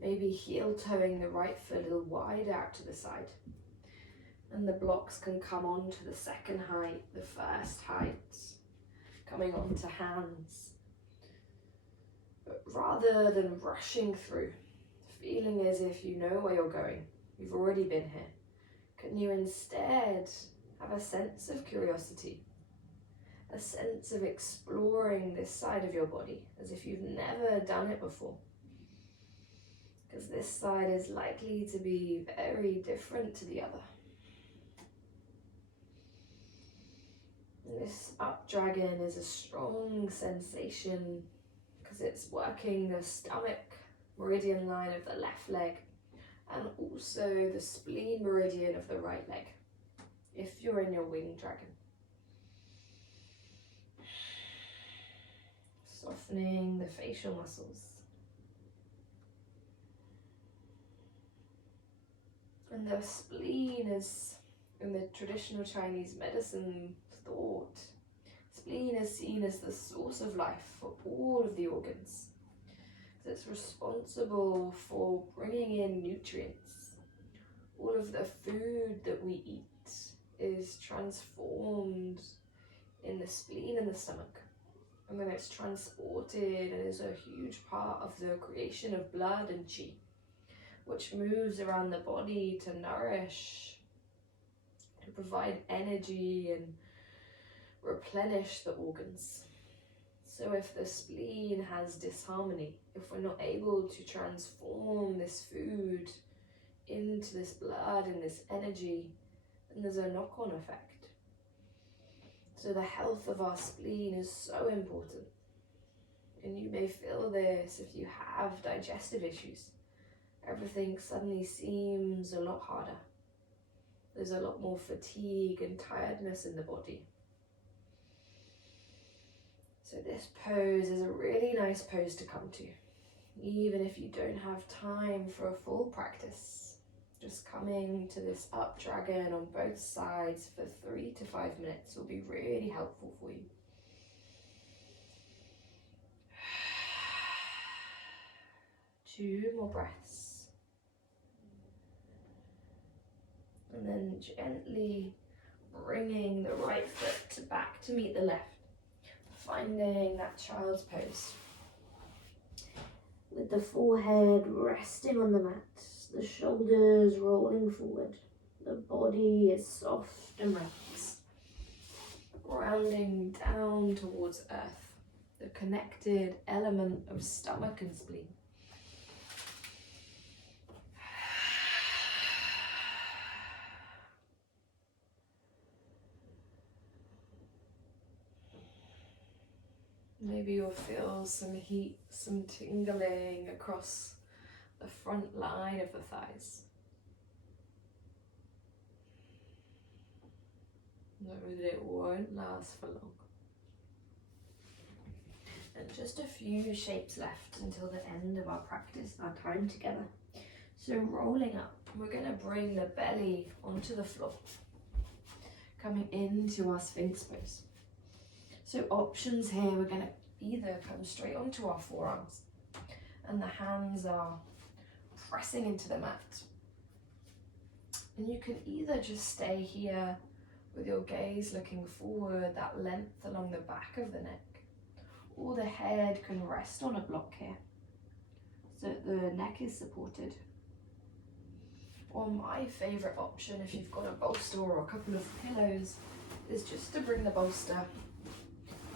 Maybe heel toeing the right foot a little wide out to the side. And the blocks can come onto the second height, the first height, coming onto hands. But rather than rushing through, feeling as if you know where you're going, you've already been here, can you instead have a sense of curiosity, a sense of exploring this side of your body as if you've never done it before? Because this side is likely to be very different to the other. This up dragon is a strong sensation because it's working the stomach meridian line of the left leg and also the spleen meridian of the right leg if you're in your winged dragon. Softening the facial muscles. And the spleen is, in the traditional Chinese medicine thought, spleen is seen as the source of life for all of the organs. It's responsible for bringing in nutrients. All of the food that we eat is transformed in the spleen and the stomach. And then it's transported and is a huge part of the creation of blood and qi, which moves around the body to nourish, to provide energy and replenish the organs. So if the spleen has disharmony, if we're not able to transform this food into this blood and this energy, then there's a knock-on effect. So the health of our spleen is so important. And you may feel this if you have digestive issues. everything suddenly seems a lot harder. There's a lot more fatigue and tiredness in the body. So this pose is a really nice pose to come to, even if you don't have time for a full practice. Just coming to this up dragon on both sides for 3 to 5 minutes will be really helpful for you. Two more breaths. And then gently bringing the right foot back to meet the left. Finding that child's pose. With the forehead resting on the mat, the shoulders rolling forward. The body is soft and relaxed. Grounding down towards earth. The connected element of stomach and spleen. Maybe you'll feel some heat, some tingling across the front line of the thighs. Know that it won't last for long. And just a few shapes left until the end of our practice, our time together. So rolling up, we're going to bring the belly onto the floor, coming into our Sphinx pose. So options here, we're going to either come straight onto our forearms and the hands are pressing into the mat. And you can either just stay here with your gaze looking forward, that length along the back of the neck, or the head can rest on a block here so that the neck is supported. Or my favourite option, if you've got a bolster or a couple of pillows, is just to bring the bolster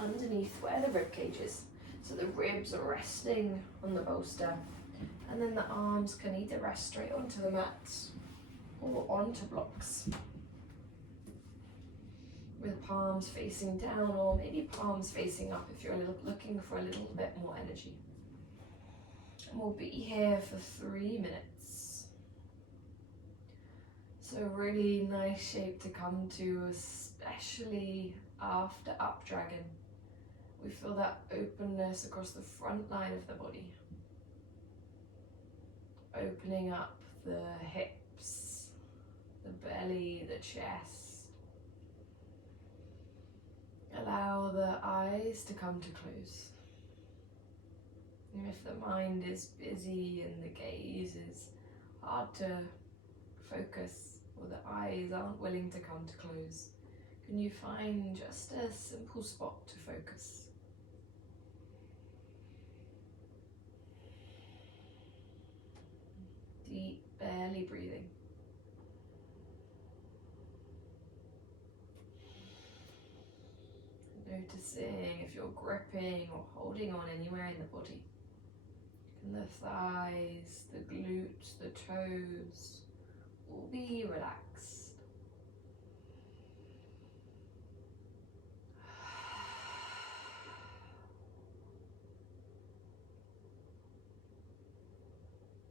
underneath where the rib cage is. So the ribs are resting on the bolster, and then the arms can either rest straight onto the mat or onto blocks. With palms facing down, or maybe palms facing up if you're looking for a little bit more energy. And we'll be here for 3 minutes. So really nice shape to come to, especially after up dragon. We feel that openness across the front line of the body. Opening up the hips, the belly, the chest. Allow the eyes to come to close. And if the mind is busy and the gaze is hard to focus, or the eyes aren't willing to come to close, can you find just a simple spot to focus? Deep belly breathing. Noticing if you're gripping or holding on anywhere in the body. Can the thighs, the glutes, the toes all be relaxed?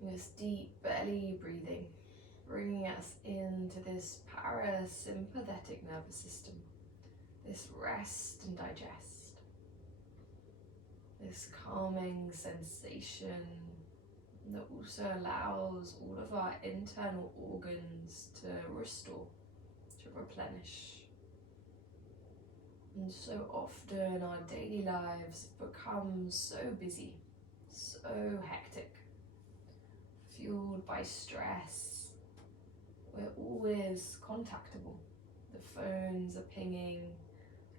This deep belly breathing, bringing us into this parasympathetic nervous system, this rest and digest, this calming sensation that also allows all of our internal organs to restore, to replenish. And so often our daily lives become so busy, so hectic, fueled by stress. We're always contactable. The phones are pinging,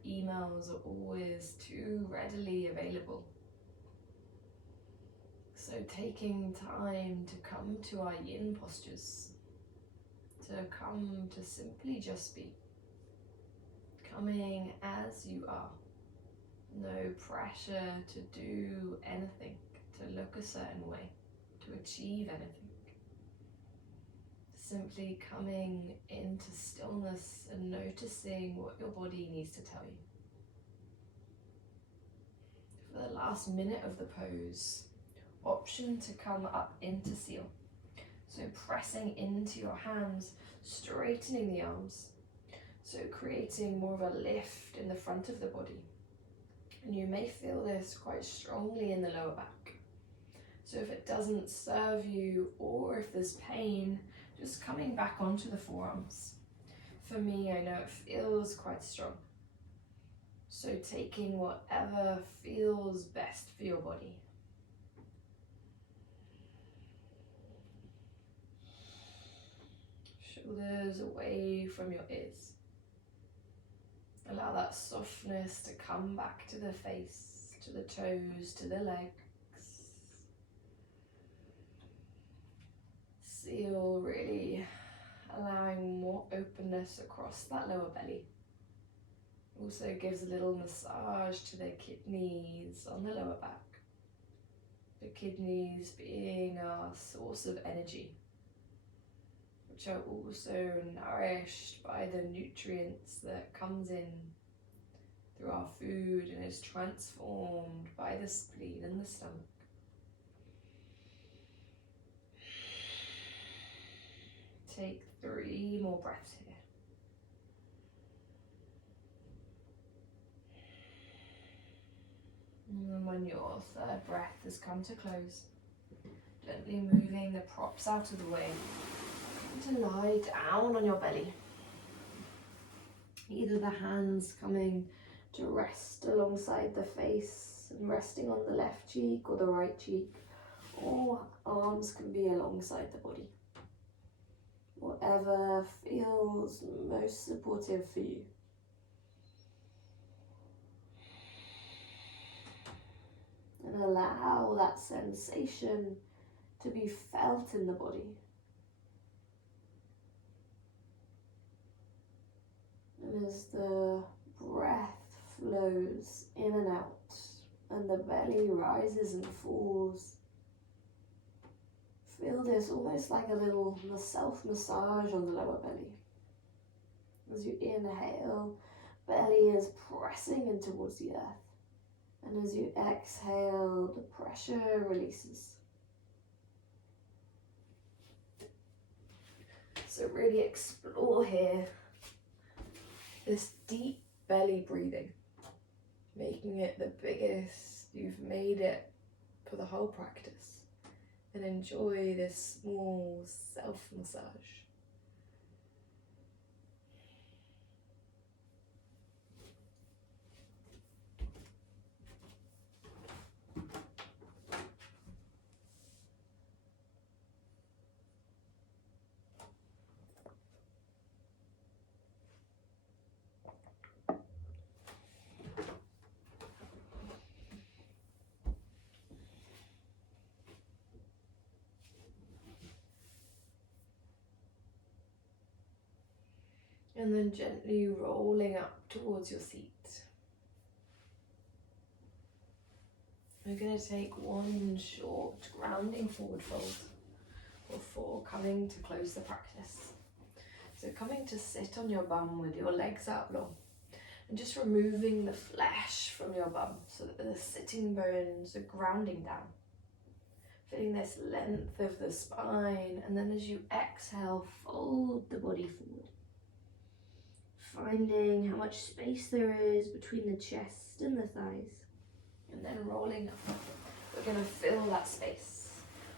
emails are always too readily available. So taking time to come to our yin postures, to come to simply just be, coming as you are. No pressure to do anything, to look a certain way, to achieve anything. Simply coming into stillness and noticing what your body needs to tell you. For the last minute of the pose, option to come up into seal. So pressing into your hands, straightening the arms. So creating more of a lift in the front of the body. And you may feel this quite strongly in the lower back. So if it doesn't serve you or if there's pain, just coming back onto the forearms. For me, I know it feels quite strong. So taking whatever feels best for your body. Shoulders away from your ears. Allow that softness to come back to the face, to the toes, to the legs. Seal really allowing more openness across that lower belly. Also gives a little massage to the kidneys on the lower back. The kidneys being our source of energy, which are also nourished by the nutrients that comes in through our food and is transformed by the spleen and the stomach. Take 3 more breaths here. And then when your third breath has come to close, gently moving the props out of the way, to lie down on your belly. Either the hands coming to rest alongside the face and resting on the left cheek or the right cheek, or arms can be alongside the body. Whatever feels most supportive for you. And allow that sensation to be felt in the body. And as the breath flows in and out, and the belly rises and falls, feel this almost like a little self-massage on the lower belly. As you inhale, belly is pressing in towards the earth. And as you exhale, the pressure releases. So really explore here this deep belly breathing, making it the biggest you've made it for the whole practice. And enjoy this small self-massage. And then gently rolling up towards your seat. We're going to take 1 short grounding forward fold before coming to close the practice. So coming to sit on your bum with your legs out long and just removing the flesh from your bum so that the sitting bones are grounding down. Feeling this length of the spine, and then as you exhale, fold the body forward. Finding how much space there is between the chest and the thighs. And then rolling up. We're going to fill that space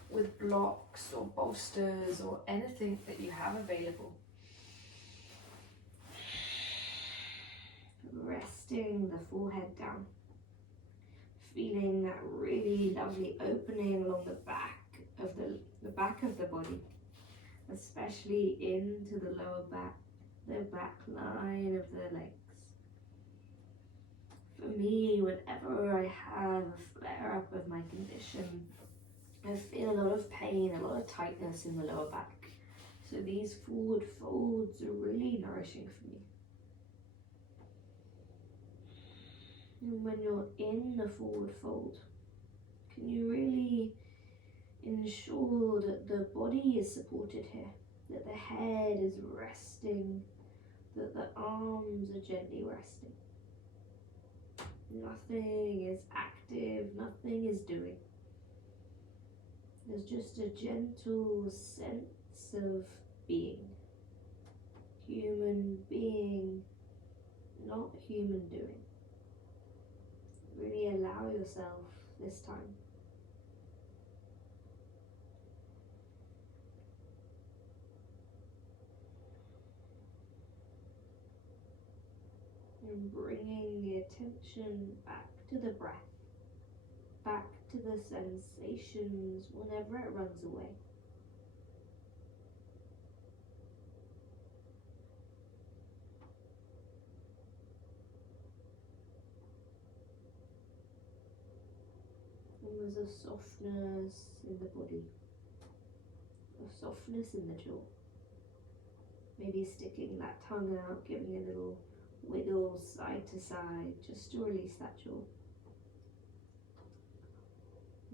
with blocks or bolsters or anything that you have available. Resting the forehead down. Feeling that really lovely opening along the back of the body, especially into the lower back, the back line of the legs. For me, whenever I have a flare up of my condition, I feel a lot of pain, a lot of tightness in the lower back. So these forward folds are really nourishing for me. And when you're in the forward fold, can you really ensure that the body is supported here, that the head is resting, that the arms are gently resting. Nothing is active, nothing is doing. There's just a gentle sense of being. Human being, not human doing. Really allow yourself this time. And bringing the attention back to the breath, back to the sensations whenever it runs away. And there's a softness in the body, a softness in the jaw. Maybe sticking that tongue out, giving a little wiggle side to side, just to release that jaw.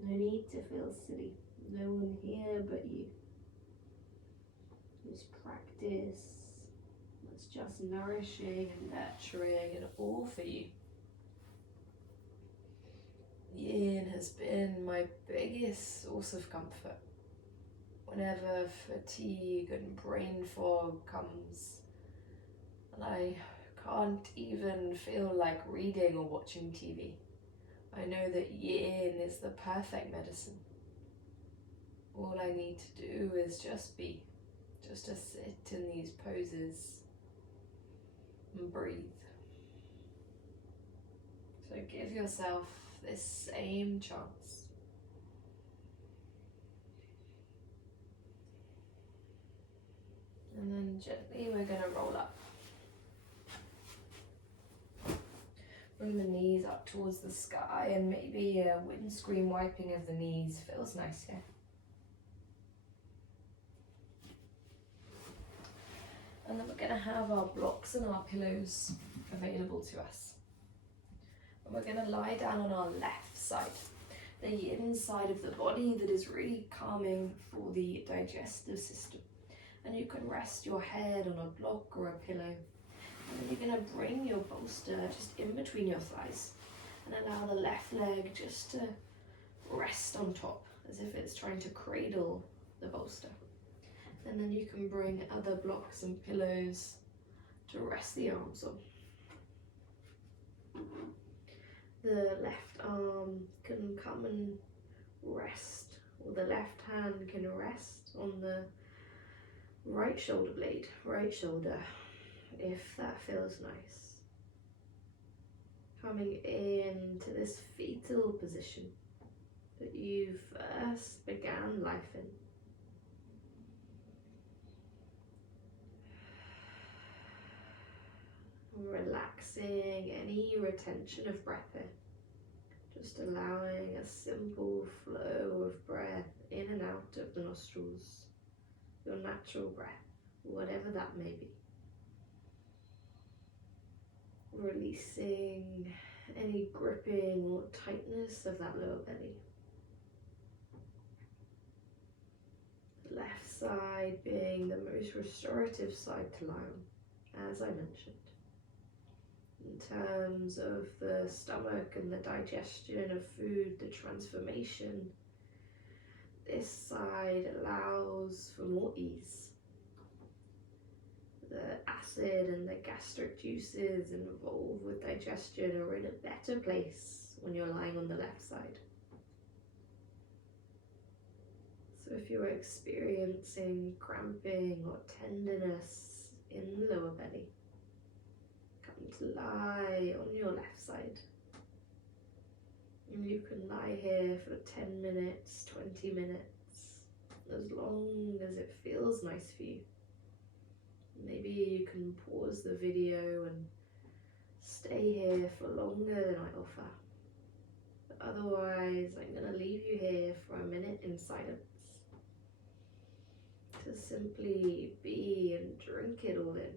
No need to feel silly. No one here but you. This practice that's just nourishing and nurturing and all for you. Yin has been my biggest source of comfort. Whenever fatigue and brain fog comes, and I can't even feel like reading or watching TV, I know that Yin is the perfect medicine. All I need to do is just be, just to sit in these poses and breathe. So give yourself this same chance. And then gently we're going to roll up. Bring the knees up towards the sky, and maybe a windscreen wiping of the knees feels nice here. And then we're going to have our blocks and our pillows available to us. And we're going to lie down on our left side, the yin side of the body that is really calming for the digestive system. And you can rest your head on a block or a pillow. And then you're going to bring your bolster just in between your thighs and allow the left leg just to rest on top as if it's trying to cradle the bolster. And then you can bring other blocks and pillows to rest the arms on. The left arm can come and rest, or the left hand can rest on the right shoulder blade, right shoulder, if that feels nice. Coming into this fetal position that you first began life in. Relaxing any retention of breath here. Just allowing a simple flow of breath in and out of the nostrils. Your natural breath, whatever that may be. Releasing any gripping or tightness of that lower belly. The left side being the most restorative side to lie on, as I mentioned. In terms of the stomach and the digestion of food, the transformation, this side allows for more ease. The acid and the gastric juices involved with digestion are in a better place when you're lying on the left side. So if you're experiencing cramping or tenderness in the lower belly, come to lie on your left side. And you can lie here for 10 minutes, 20 minutes, as long as it feels nice for you. Maybe you can pause the video and stay here for longer than I offer. But otherwise, I'm going to leave you here for a minute in silence to simply be and drink it all in.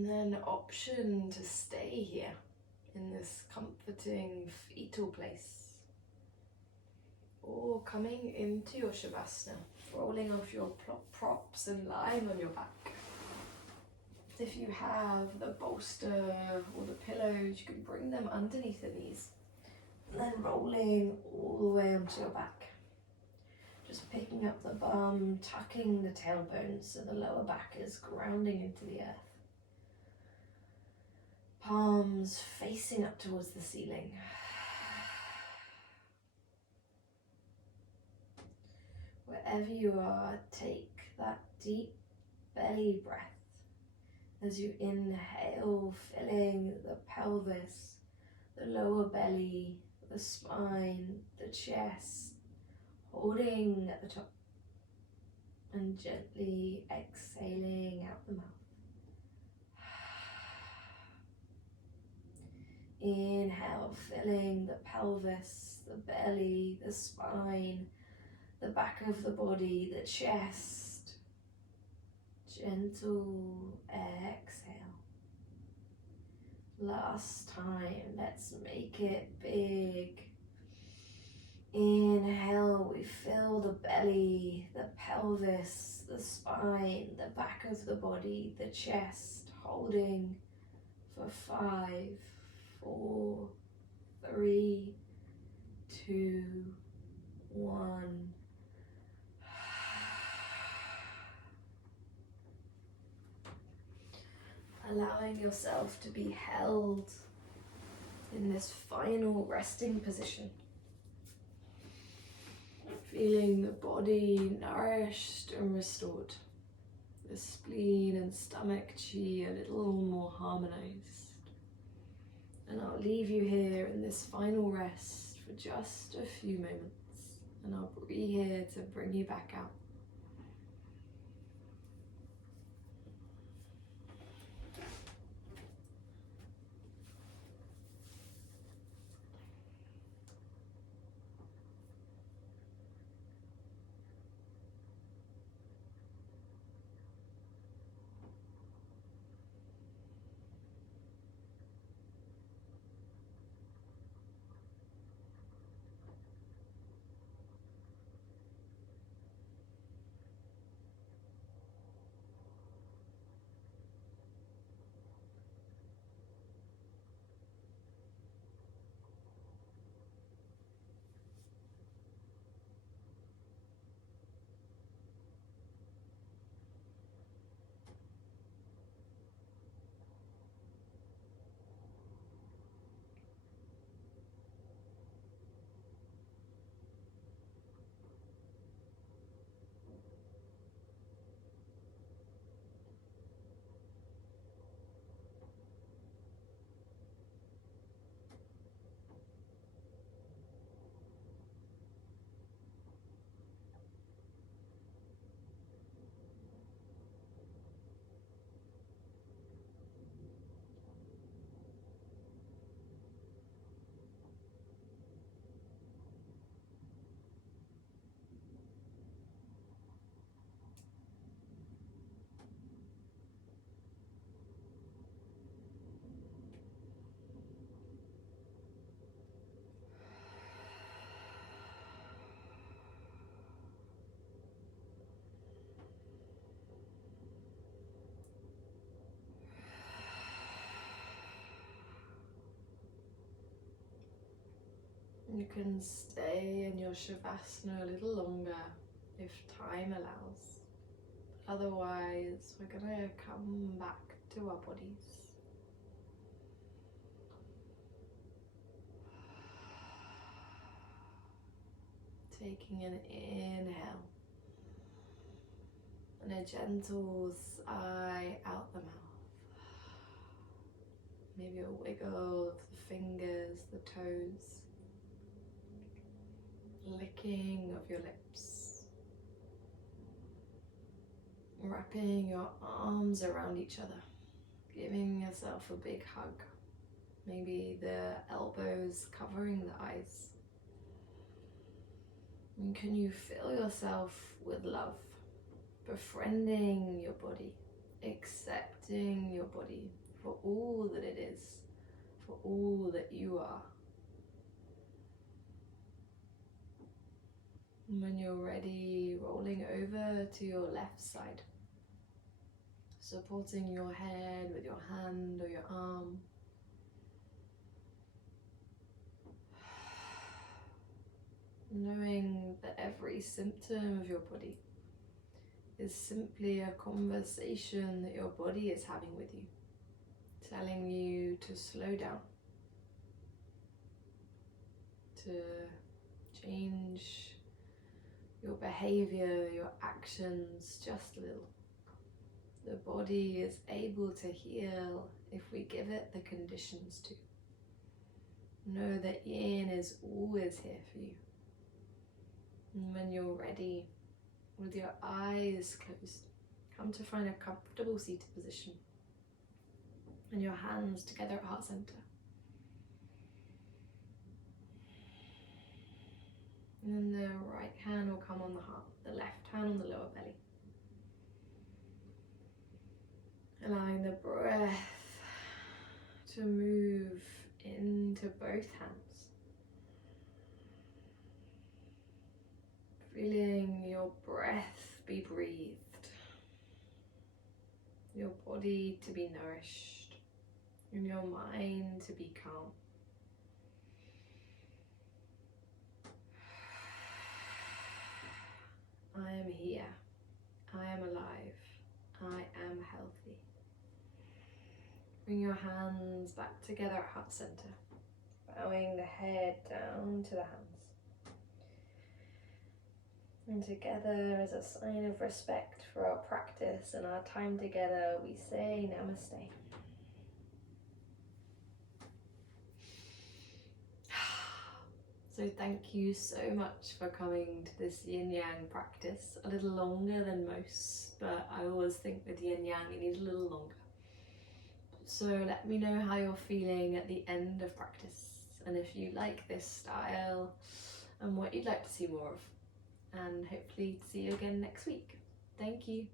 And then option to stay here in this comforting fetal place. Or coming into your Shavasana, rolling off your props and lying on your back. If you have the bolster or the pillows, you can bring them underneath the knees. And then rolling all the way onto your back. Just picking up the bum, tucking the tailbone so the lower back is grounding into the earth. Palms facing up towards the ceiling. Wherever you are, take that deep belly breath as you inhale, filling the pelvis, the lower belly, the spine, the chest, holding at the top, and gently exhaling out the mouth. Inhale, filling the pelvis, the belly, the spine, the back of the body, the chest. Gentle exhale. Last time, let's make it big. Inhale, we fill the belly, the pelvis, the spine, the back of the body, the chest, holding for 5, 4, 3, 2, 1. Allowing yourself to be held in this final resting position. Feeling the body nourished and restored. The spleen and stomach chi a little more harmonized. And I'll leave you here in this final rest for just a few moments. And I'll be here to bring you back out. You can stay in your Shavasana a little longer if time allows. Otherwise, we're gonna come back to our bodies. Taking an inhale and a gentle sigh out the mouth. Maybe a wiggle of the fingers, the toes. Licking of your lips, wrapping your arms around each other, giving yourself a big hug, maybe the elbows covering the eyes. And can you fill yourself with love, befriending your body, accepting your body for all that it is, for all that you are. And when you're ready, rolling over to your left side, supporting your head with your hand or your arm. Knowing that every symptom of your body is simply a conversation that your body is having with you, telling you to slow down, to change your behavior, your actions just a little. The body is able to heal if we give it the conditions to. Know that Yin is always here for you. And when you're ready, with your eyes closed, come to find a comfortable seated position and your hands together at heart center. And then the right hand will come on the heart, the left hand on the lower belly. Allowing the breath to move into both hands. Feeling your breath be breathed, your body to be nourished, and your mind to be calm. I am here, I am alive, I am healthy. Bring your hands back together at heart center, bowing the head down to the hands. And together, as a sign of respect for our practice and our time together, we say Namaste. So thank you so much for coming to this Yin Yang practice. A little longer than most, but I always think with Yin Yang you need a little longer. So let me know how you're feeling at the end of practice, and if you like this style and what you'd like to see more of. And hopefully see you again next week. Thank you.